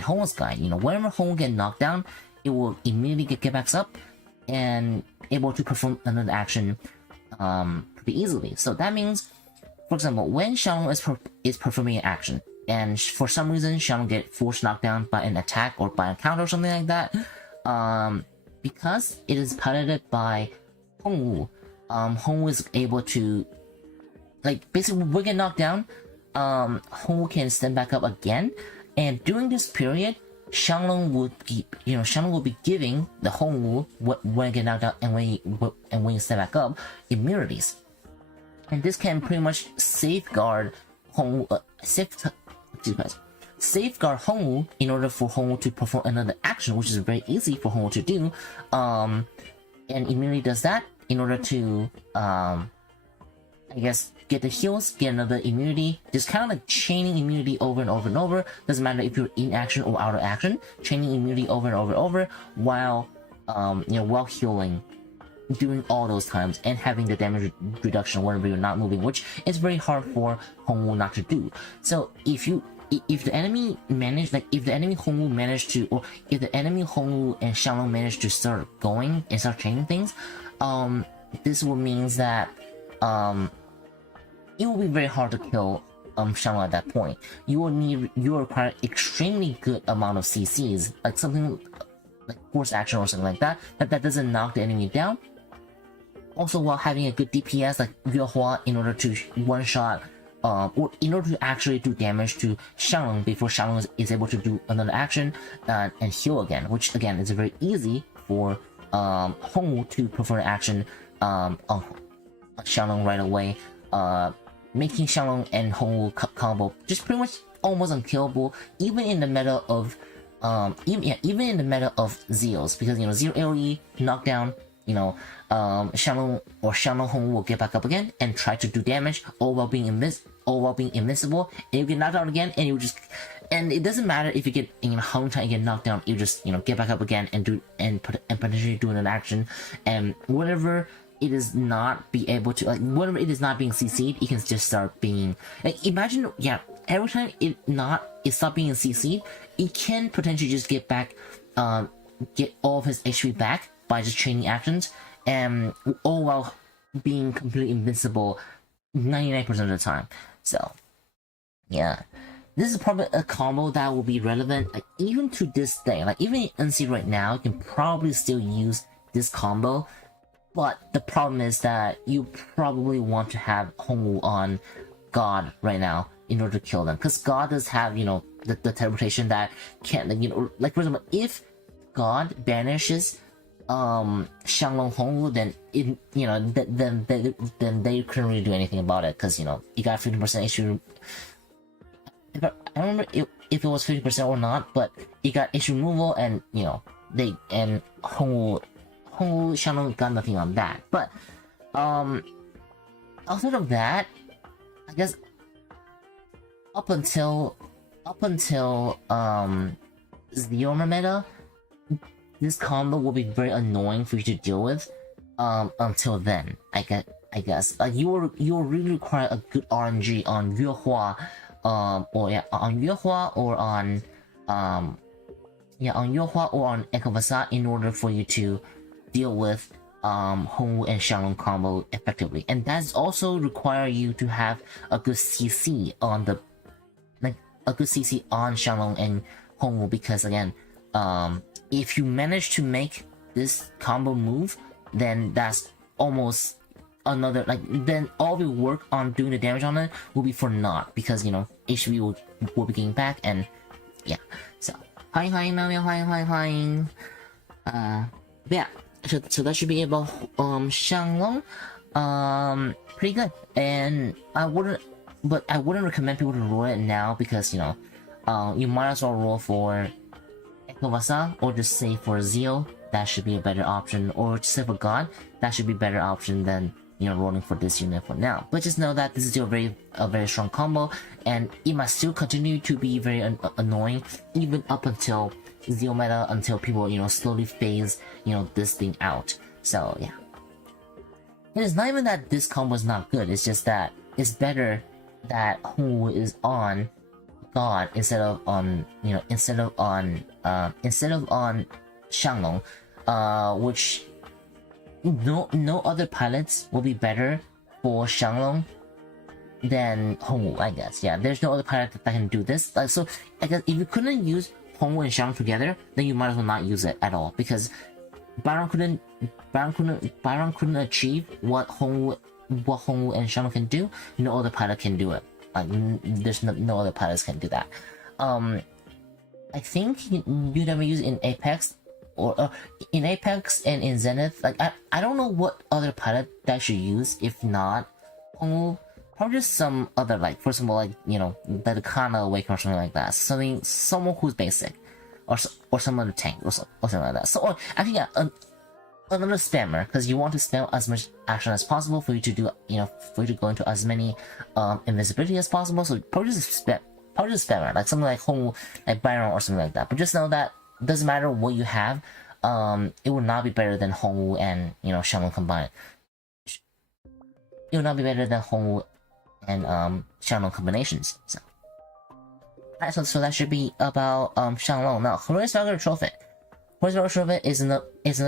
Homu's guide, whenever Homu gets knocked down, it will immediately get back up and able to perform another action pretty easily. So that means, for example, when Xiang Long is performing an action, and for some reason Xiang Long get forced knocked down by an attack or by a counter or something like that, because it is piloted by Homu, Homu is able to, like, basically when we get knocked down, Homu can stand back up again, and during this period, Xiang Long will be giving the Homu when you get knocked out and when you stand back up, immunities, and this can pretty much safeguard Homu, safeguard Homu in order for Homu to perform another action, which is very easy for Homu to do. And immunity does that in order to, I guess, get the heals, get another immunity, just kind of like chaining immunity over and over and over. Doesn't matter if you're in action or out of action, chaining immunity over and over and over while, while healing, doing all those times and having the damage reduction whenever you're not moving, which is very hard for Homu not to do. So if the enemy Homu managed to, or if the enemy Homu and Xiang Long managed to start going and start changing things, this will means that it will be very hard to kill Xiang Long at that point. You will require extremely good amount of CCs, like something like force action or something like that, that doesn't knock the enemy down, also while having a good DPS like Yua in order to one shot, or in order to actually do damage to Xiang Long before Xiang Long is able to do another action and heal again, which again is very easy for Homu to perform an action on Xiang Long right away, making Xiang Long and Homu combo just pretty much almost unkillable, even in the meta of even in the meta of Zeals, because you know zero AoE knockdown, you know, Xiang Long or Xiang Long Homu will get back up again and try to do damage, all while being invincible, and you get knocked out again, and you just, and it doesn't matter if you get, you know, how many times you get knocked down, you just, you know, get back up again and do and potentially do an action, and whatever it is not be able to, like, whenever it is not being CC'd, it can just start being, like, imagine, yeah, every time it stop being CC'd, it can potentially just get back, get all of his HP back by just chaining actions, and all while being completely invincible 99% of the time. So, yeah. This is probably a combo that will be relevant, like, even to this day. Like, even in NC right now, you can probably still use this combo, but the problem is that you probably want to have Homu on God right now in order to kill them, because God does have, you know, the teleportation that can't, like, you know, like, for example, if God banishes Xiang Long Homu, then it, you know, then they couldn't really do anything about it, because, you know, you got 50% issue. I don't remember if it was 50% or not, but it got issue removal, and, you know, they, and Homu Xiang Long got nothing on that. But outside of that, I guess up until Zero meta, this combo will be very annoying for you to deal with. Until then, I guess like you will really require a good RNG on Yua, or yeah, on Yua or on Yua or on Ekavasa in order for you to deal with Homu and Xiang Long combo effectively, and that's also require you to have a good CC on the, like, a good CC on Xiang Long and Homu, because again, if you manage to make this combo move, then that's almost another, like, then all the work on doing the damage on it will be for naught, because, you know, HP will be getting back, and yeah. So, hi, yeah. So that should be about Xiang Long. Pretty good, and I wouldn't recommend people to roll it now, because, you know, you might as well roll for Ekavasa, or just say for Zeal. That should be a better option, or just say for God. That should be a better option than, you know, rolling for this unit for now. But just know that this is still a very strong combo, and it might still continue to be very annoying even up until Zeal meta, until people, you know, slowly phase, you know, this thing out. So yeah, it is not even that this combo is not good. It's just that it's better that Homu is on God instead of on, you know, instead of on Xiang Long, which no other pilots will be better for Xiang Long than Homu, I guess. Yeah, there's no other pilot that can do this. Like, so I guess if you couldn't use Homu and Xiang Long together, then you might as well not use it at all, because Byron couldn't achieve what Homu and Xiang Long can do. No other pilot can do it. Like, there's no other pilots can do that. I think you never use it in Apex, or in Apex and in Zenith. Like, I don't know what other pilot that should use if not Homu. Probably just some other, like, for example, like, you know, the Kana Awaken or something like that. Someone who's basic, or some other tank or something like that. So, or actually, yeah, another spammer, because you want to spam as much action as possible for you to do, you know, for you to go into as many invisibility as possible. So probably just spammer, like something like Homu, like Byron or something like that. But just know that it doesn't matter what you have, it will not be better than Homu and, you know, Xiang Long combined. It will not be better than Homu and Xiang Long combinations. So. Alright, so that should be about Xiang Long. Now, Heroic Saga Troph. Heroic Troph is another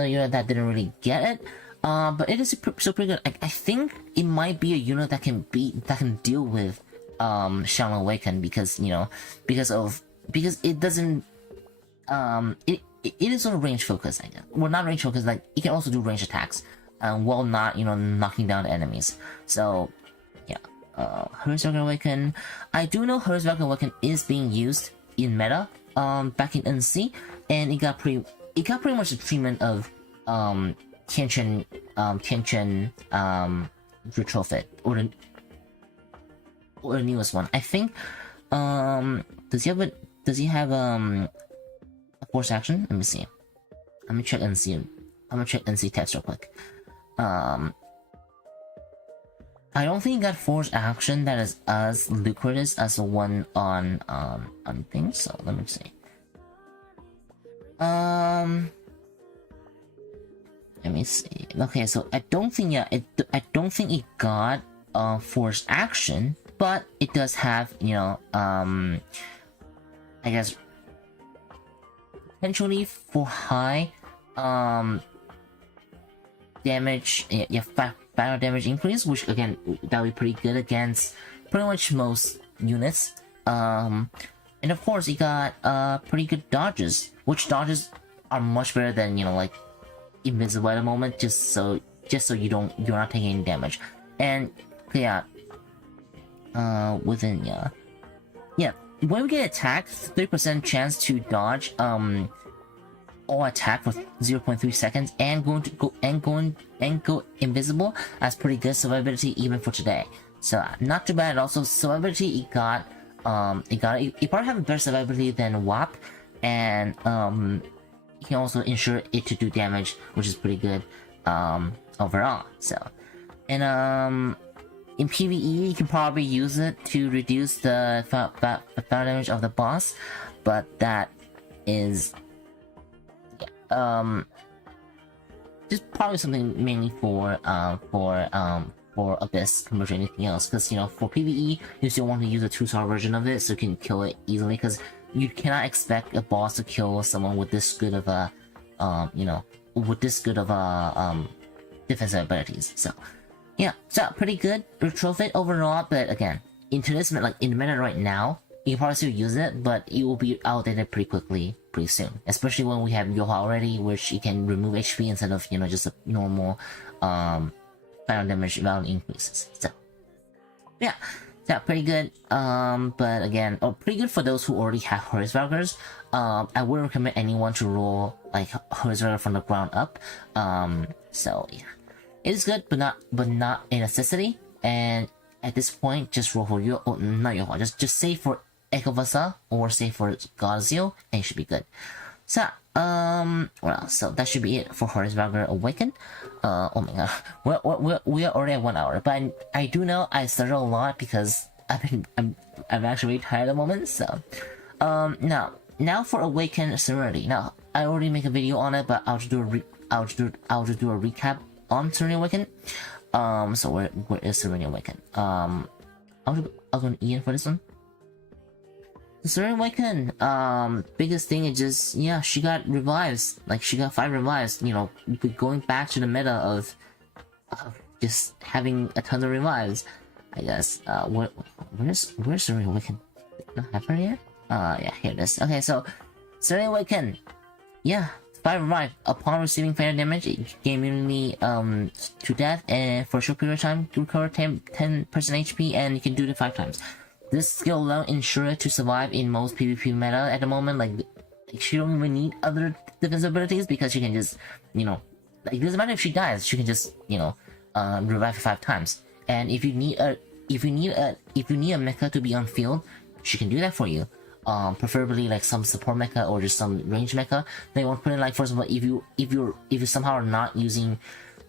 unit that didn't really get it, but it is so pretty good. I think it might be a unit that can deal with Xiang Long Awaken, because, you know, because it doesn't it is sort of range focused, I guess. Well, not range focused, like it can also do range attacks. while not, you know, knocking down enemies. So yeah, Heroic Awaken. I do know Heroic Awaken is being used in meta back in NC, and it got pretty much the treatment of Tianchen retrofit, or the newest one. I think does he have a force action? Let me see. I'm gonna check NC text real quick. I don't think he got force action that is as lucrative as the one on things, so let me see. Let me see. Okay, so I don't think I don't think it got force action, but it does have, you know, I guess potentially for high damage, final damage increase, which again that would be pretty good against pretty much most units. And of course it got pretty good dodges, which dodges are much better than, you know, like invisible at the moment, just so you're not taking any damage. And yeah, when we get attacked, 3% chance to dodge all attack for 0.3 seconds and go invisible. That's pretty good survivability even for today. So not too bad. Also survivability, it probably have a better survivability than WAP, and you can also ensure it to do damage, which is pretty good overall. So, and in PvE you can probably use it to reduce the final damage of the boss, but that is just probably something mainly for Abyss compared to anything else, because, you know, for PvE you still want to use a 2-star version of it so you can kill it easily, because you cannot expect a boss to kill someone with this good of a defensive abilities. So yeah, so pretty good retrofit overall, but again, into this, like in the meta right now, you can probably still use it, but it will be outdated pretty quickly, pretty soon. Especially when we have Yoha already, which you can remove HP instead of, you know, just a normal final damage value increases. So yeah, pretty good. But again, pretty good for those who already have Heroic. I wouldn't recommend anyone to roll like Heroic from the ground up. So yeah, it is good, but not a necessity. And at this point, just roll for not Yoha. Just save for Ekavasa or save for Gazio, and it should be good. So what else? So that should be it for Heroic Awaken. Oh my god, we are already at 1 hour, but I do know I started a lot because I'm actually really tired at the moment. So now for Awaken Serenity. Now I already make a video on it, but I'll just do a recap on Serenity Awaken. So where is Serenity Awaken? I'll go to Ian for this one. The Serenity Awaken, biggest thing is just, yeah, she got revives. Like, she got 5 revives, you know, going back to the meta of just having a ton of revives, I guess. Where's Serenity Awaken? Not have her yet? Yeah, here it is. Okay, so, Serenity Awaken, yeah, 5 revive. Upon receiving fatal damage, it gain immunity to death, and for a short period of time, to recover 10% HP, and you can do it 5 times. This skill alone ensures to survive in most PvP meta at the moment. Like, she don't even need other defensive abilities, because she can just, you know, like, it doesn't matter if she dies, she can just, you know, revive 5 times. And if you need a mecha to be on field, she can do that for you. Preferably like some support mecha or just some range mecha. They want to put in, like, first of all, if you somehow are not using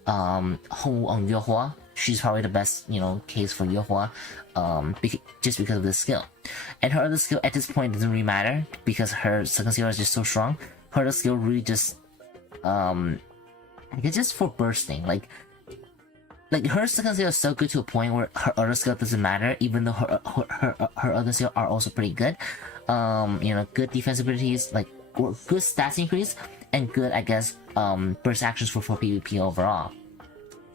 Homu on Yuehua, she's probably the best, you know, case for Yuehua, just because of this skill. And her other skill at this point doesn't really matter, because her second skill is just so strong. Her other skill really just, I guess, just for bursting. Like her second skill is so good to a point where her other skill doesn't matter, even though her other skill are also pretty good. You know, good defense abilities, like good stats increase, and good, I guess, burst actions for PvP overall.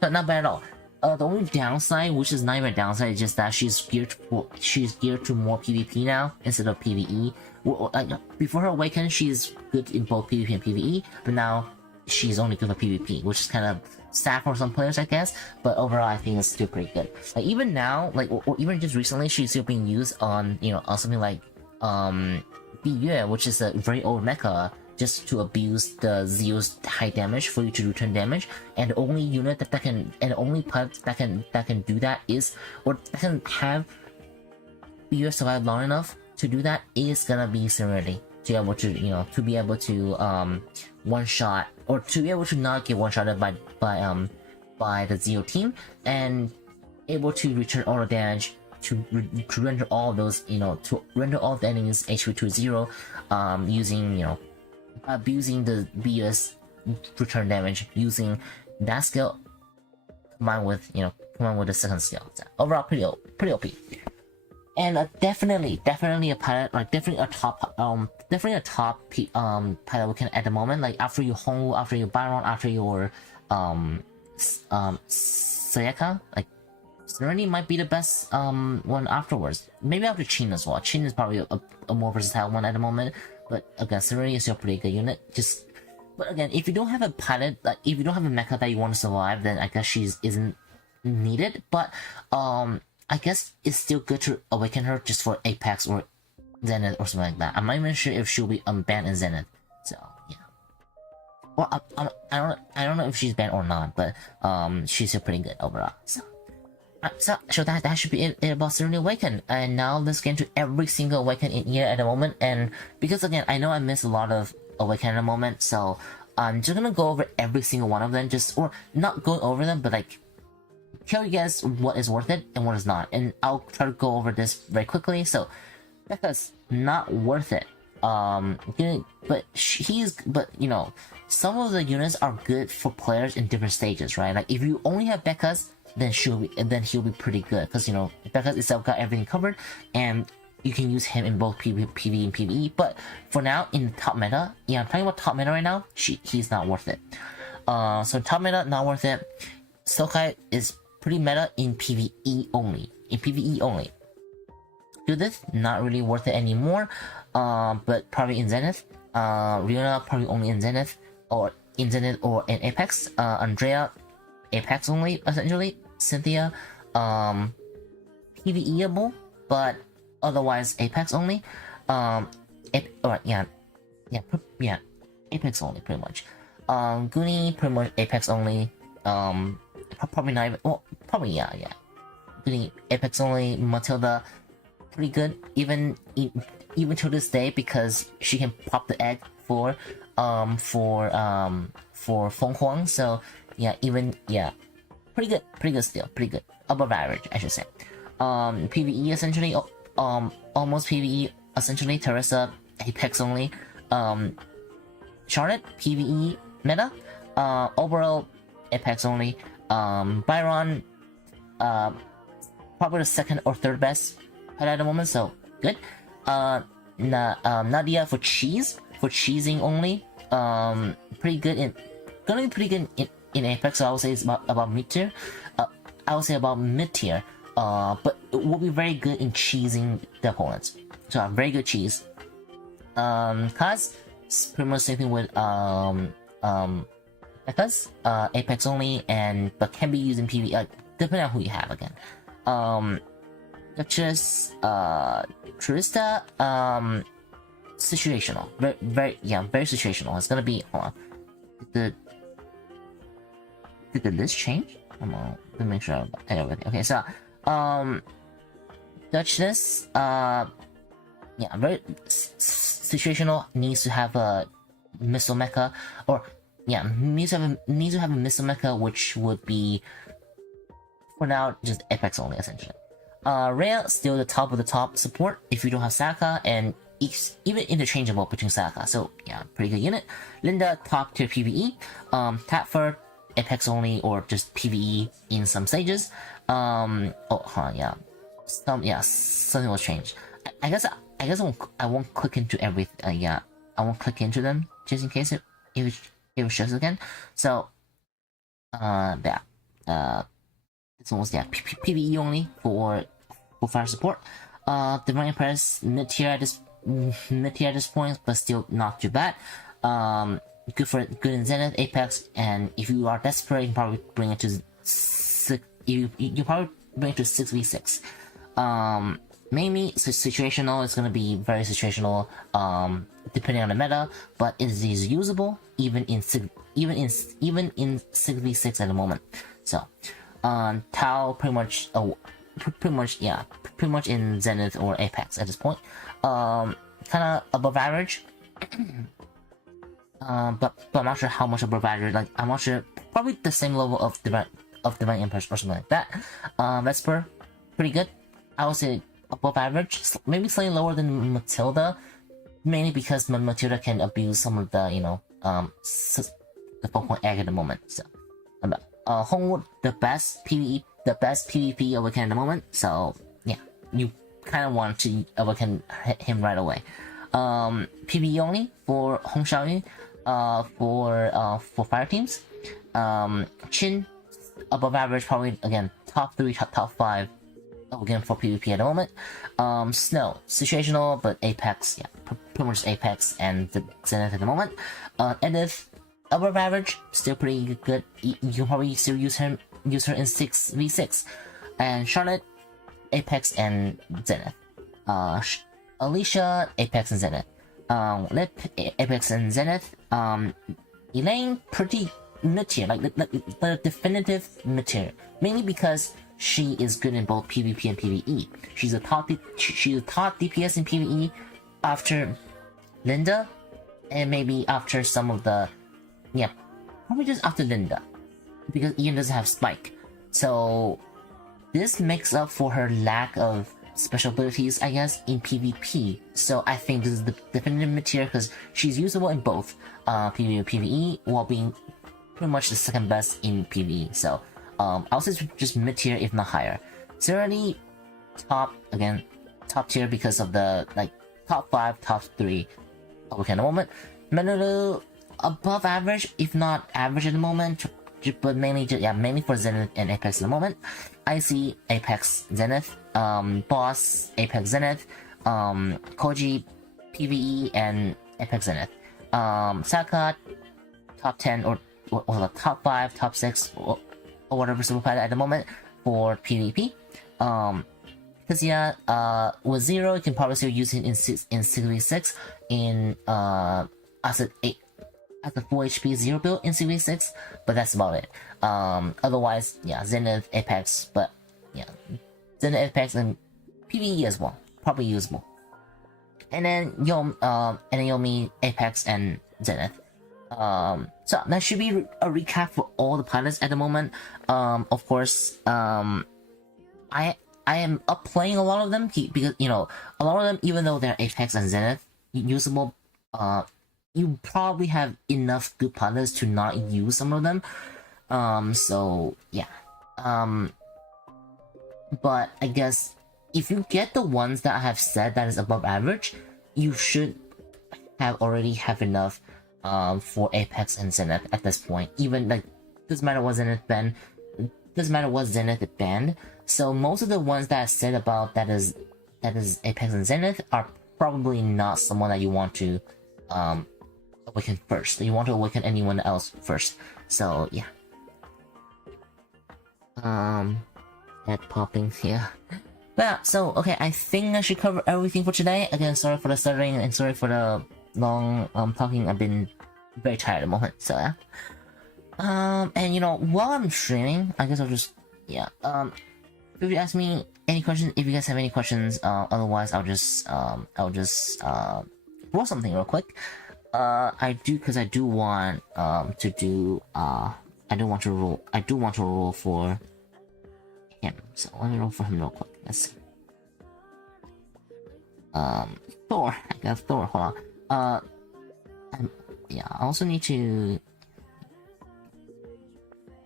So not bad at all. The only downside, which is not even a downside, is just that she's geared to more PvP now instead of PvE. Before her Awaken, she's good in both PvP and PvE, but now she's only good for PvP, which is kind of sad for some players, I guess. But overall, I think it's still pretty good. Like even now, like or even just recently, she's still being used on on something like Yua, which is a very old mecha, just to abuse the Zeo's high damage for you to return damage. And the only unit that can, and the only part that can do that is, or that can have Yua survive long enough to do that, is gonna be Serenity. To be able to to be able to one shot, or to be able to not get one shotted by the Zeo team, and able to return all the damage to render all those to render all the enemies HP to 0, using abusing the BS return damage, using that skill combined with the second skill. So overall pretty OP. And definitely a pilot, like definitely a top pilot we can at the moment. Like after your Homu, after your Byron, after your Sayaka, like Serenity might be the best one afterwards. Maybe after Chin as well. Chin is probably a more versatile one at the moment. But again, Serenity is still a pretty good unit. But again, if you don't have a pilot, like if you don't have a mecha that you want to survive, then I guess she isn't needed. But I guess it's still good to awaken her just for Apex or Zenith or something like that. I'm not even sure if she'll be banned in Zenith. So yeah. Well, I don't know if she's banned or not, but she's still pretty good overall. So that should be it about Serenity Awaken. And now let's get into every single Awaken in here at the moment. And because again, I know I missed a lot of Awaken at the moment, so I'm just gonna go over every single one of them, or not going over them, but like tell you guys what is worth it and what is not. And I'll try to go over this very quickly. So Mecha's not worth it. But some of the units are good for players in different stages, right? Like if you only have Mecha's, then he'll be pretty good, because Mecha itself got everything covered, and you can use him in both PvE and PvE. But for now, in top meta, I'm talking about top meta right now, he's not worth it. So top meta, not worth it. Sokai is pretty meta in PvE only. Judith, not really worth it anymore. But probably in Zenith. Riona, probably only in Zenith or in Apex. Andrea, Apex only, essentially. Cynthia, PvE-able, but otherwise Apex only. Apex only, pretty much. Goonie, pretty much Apex only. Probably not even, well, probably yeah. Goonie, Apex only. Matilda, pretty good, even to this day, because she can pop the egg for Feng Huang. So yeah, pretty good still, pretty good, above average, I should say. PvE essentially, almost PvE essentially. Teresa, Apex only. Charlotte, PvE meta. Overall, Apex only. Byron, probably the second or third best at the moment, so good. Nadia for cheesing only. Pretty good gonna be pretty good in Apex, so I would say it's about mid tier. I would say about mid tier. But it will be very good in cheesing the opponents. So very good cheese. Kaz, pretty much same thing with Kaz, Apex only, but can be used in PvE, depending on who you have again. Duchess, Trista, situational, very situational. It's gonna be, hold on, did the list change? Come on, let me make sure I got everything. Okay, so Duchess, very situational. Needs to have a missile mecha, or needs to have a missile mecha, which would be for now just Apex only, essentially. Rhea, still the top of the top support if you don't have Saga, and even interchangeable between Saga, so yeah, pretty good unit. Linda, top tier PvE. Tatford, Apex only or just PvE in some stages. Something will change. I guess I won't click into everything. I won't click into them just in case if it shows again. So it's almost PvE only for fire support. Divine Empress mid tier at this point, but still not too bad. good in Zenith, Apex, and if you are desperate, you can probably bring it to you probably bring it to 6v6. Mainly situational. It's gonna be very situational, depending on the meta, but it is usable even in 6v6 at the moment. So, Tao pretty much in Zenith or Apex at this point. Kind of above average. But I'm not sure how much above average. Like, I'm not sure. Probably the same level of Divine Impulse or something like that. Vesper, pretty good. I would say above average, maybe slightly lower than Matilda, mainly because Matilda can abuse some of the the 4-point egg at the moment. So, Homewood, the best PvP Awaken at the moment. So yeah, you kind of want to Awaken him right away. PvE only for Hong Xiaoyu, for fire teams. Chin, above average, probably again top 3, top 5 again for PvP at the moment. Snow, situational, but Apex, yeah, pretty much Apex and the Zenith at the moment. Edith, above average, still pretty good. You can probably still use her in 6v6. And Charlotte, Apex and Zenith. Alicia, Apex and Zenith. Lip, Apex and Zenith. Elaine, pretty mid-tier, like the definitive mid-tier, mainly because she is good in both PvP and PvE. She's a top DPS in PvE after Linda, and maybe after some of the, yeah, probably just after Linda, because Ian doesn't have Spike. So this makes up for her lack of special abilities, I guess, in PvP. So I think this is the definitive mid-tier because she's usable in both PvE and PvE, while being pretty much the second best in PvE. So I'll say just mid-tier if not higher. Serenity, top tier because of the top 5, top 3 okay at the moment. Menelu, above average if not average at the moment, but mainly for Zenith and Apex at the moment. IC, Apex, Zenith, Boss, Apex, Zenith, Koji, PvE and Apex, Zenith. Saga, top 10 or top 5, top 6 or whatever super pilot at the moment for PvP. Kazuya, with 0, you can probably still use it in 6v6 in as a full HP 0 build in 6v6, but that's about it. Otherwise, yeah, Zenith, Apex, but yeah, Zenith, Apex, and PvE as well, probably usable. And then Yomi, Apex, and Zenith. So that should be a recap for all the pilots at the moment. Of course, I am up playing a lot of them because a lot of them, even though they're Apex and Zenith usable, you probably have enough good pilots to not use some of them. So yeah. But I guess if you get the ones that I have said that is above average, you should already have enough for Apex and Zenith at this point. Even doesn't matter what Zenith banned, doesn't matter what Zenith it banned. So most of the ones that I said about that is Apex and Zenith are probably not someone that you want to awaken first. You want to awaken anyone else first. So yeah. Head popping here. But yeah, so okay, I think I should cover everything for today. Again, sorry for the stuttering and sorry for the long talking. I've been very tired at the moment. So yeah. And while I'm streaming, I guess I'll just if you ask me any questions, if you guys have any questions, otherwise I'll just roll something real quick. I do want to roll for him. So let me roll for him real quick. Let's see. Thor. I got Thor. Hold on. Yeah. I also need to.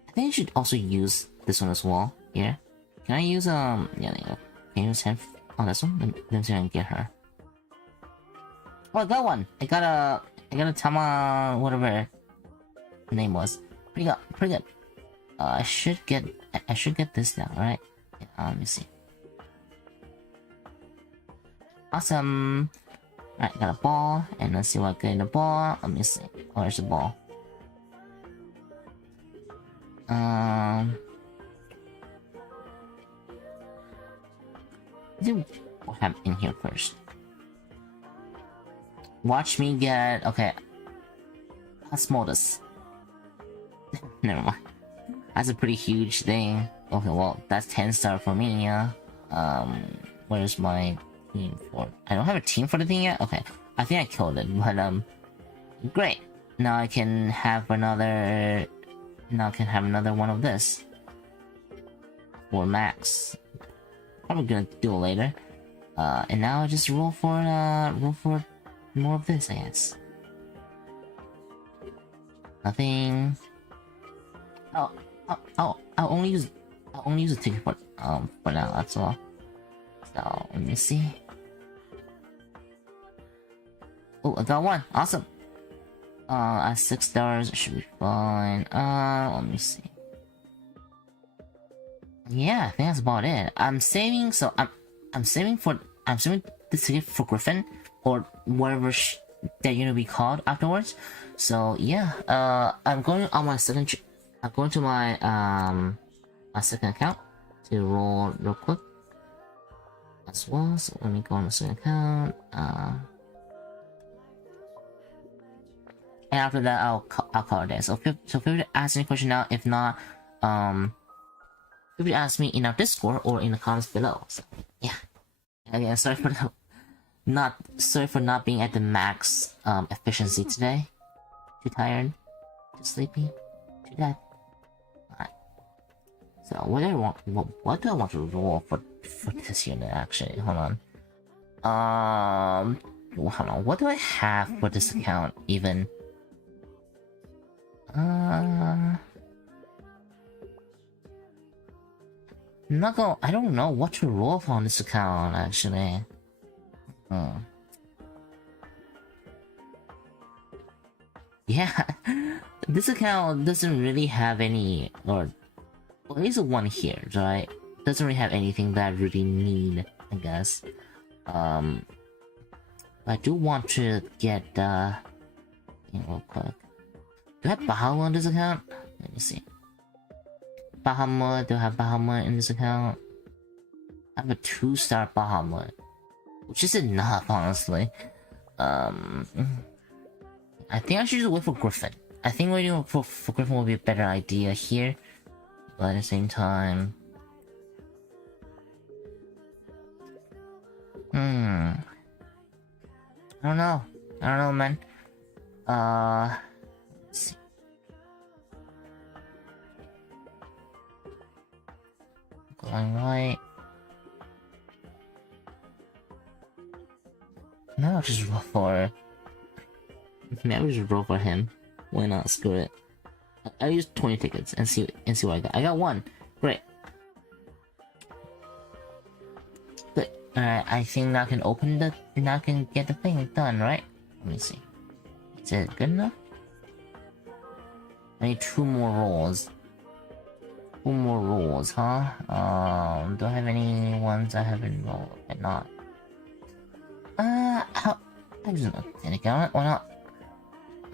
I think I should also use this one as well. Here. Can I use Can I use him on this one? Let me see if I can get her. Oh, I got one. I got a Tama, whatever her name was. Pretty good. I should get this now, right? Yeah, let me see. Awesome. Alright, got a ball, and let's see what I get in the ball. Let me see. Where's the ball? I think what happened in here first. Watch me get Osmotus. Never mind. That's a pretty huge thing. Okay, well, that's 10-star for me, yeah. Where's my team for? I don't have a team for the thing yet? Okay. I think I killed it, but, great. Now I can have another... Now I can have another one of this. For max. Probably gonna do it later. And now I just roll for more of this, I guess. Nothing... I'll only use a ticket for now, that's all. So let me see. Oh, I got one. Awesome. At 6 stars, it should be fine. Let me see. Yeah, I think that's about it. I'm saving, so I'm saving this ticket for Griffin or whatever that you're gonna be called afterwards. So yeah, I'm going on my second. I'm going to my my second account to roll real quick as well. So let me go on the second account. And after that, I'll call it there. So feel free to ask any question now. If not, feel free to ask me in our Discord or in the comments below. So yeah. Again, sorry for not being at the max efficiency today. Too tired, too sleepy, too dead. Alright. So what do I want to roll for this unit actually? Hold on. Hold on. What do I have for this account even? I don't know what to roll for on this account actually. Yeah, this account doesn't really have any, or well, there's one here, right? Doesn't really have anything that I really need, I guess. I do want to get real quick. Do I have Bahamut on this account? Let me see. Bahamut, do I have Bahamut in this account? I have a 2-star Bahamut, which is enough, honestly. I think I should just wait for Griffin. I think waiting for Griffin will be a better idea here, but at the same time, I don't know, man. Let's see. Going right. Now I'll just roll for... Maybe I'll just roll for him. Why not? Screw it. I'll use 20 tickets and see what I got. I got one. Great. Good. Alright, I think now I can now I can get the thing done, right? Let me see. Is it good enough? I need 2 more rolls. 2 more rolls, huh? Do I have any ones I haven't rolled? I not. I'm just not gonna go. Why not?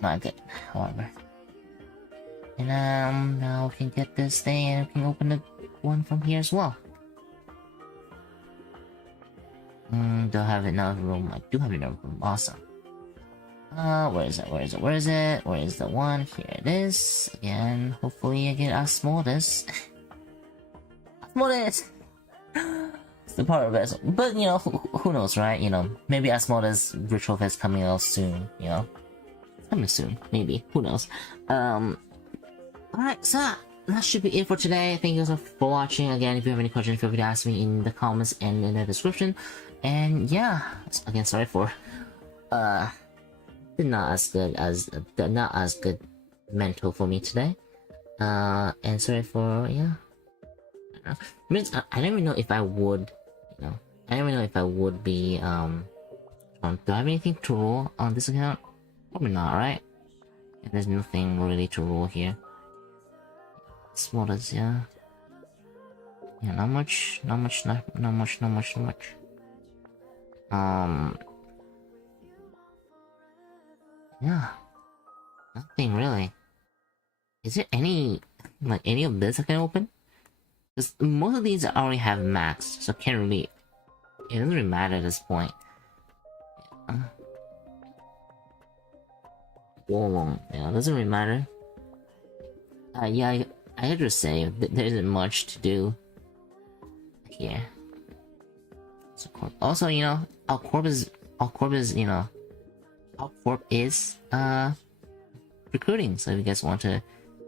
Not good, however. And now we can get this thing and we can open the one from here as well. Don't have enough room. I do have enough room. Awesome. Where is it? Where is it? Where is it? Where is the one? Here it is. Again, hopefully I get Osmotus. Osmotus! It's the part of it. But, you know, who knows, right? You know, maybe Osmotus retrofits coming out soon, you know? Coming soon, maybe. Who knows? Alright, so that should be it for today. Thank you guys for watching. Again, if you have any questions, feel free to ask me in the comments and in the description. And yeah, again, sorry for not as good mental for me today. And sorry for I don't even know if I would, you know, I don't even know if I would be do I have anything to roll on this account? Probably not, right? And there's nothing really to roll here. Smolders, yeah. Yeah, not much. Yeah. Nothing really. Is there any Like any of this I can open? Because most of these already have max, so can't really... It doesn't really matter at this point. Whoa, yeah, it doesn't really matter. Yeah, I have to say, there isn't much to do here. So, also, you know, our corp is, you know, our corp is, recruiting, so if you guys want to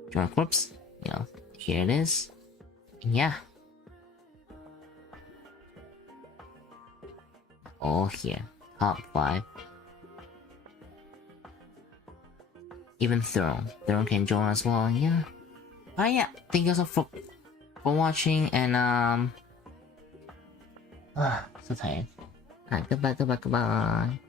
join corps, you know, here it is. And yeah. All here. Top 5. Even Throne. Throne can join as well, yeah. But yeah, thank you so for watching, and so tired. Alright, goodbye.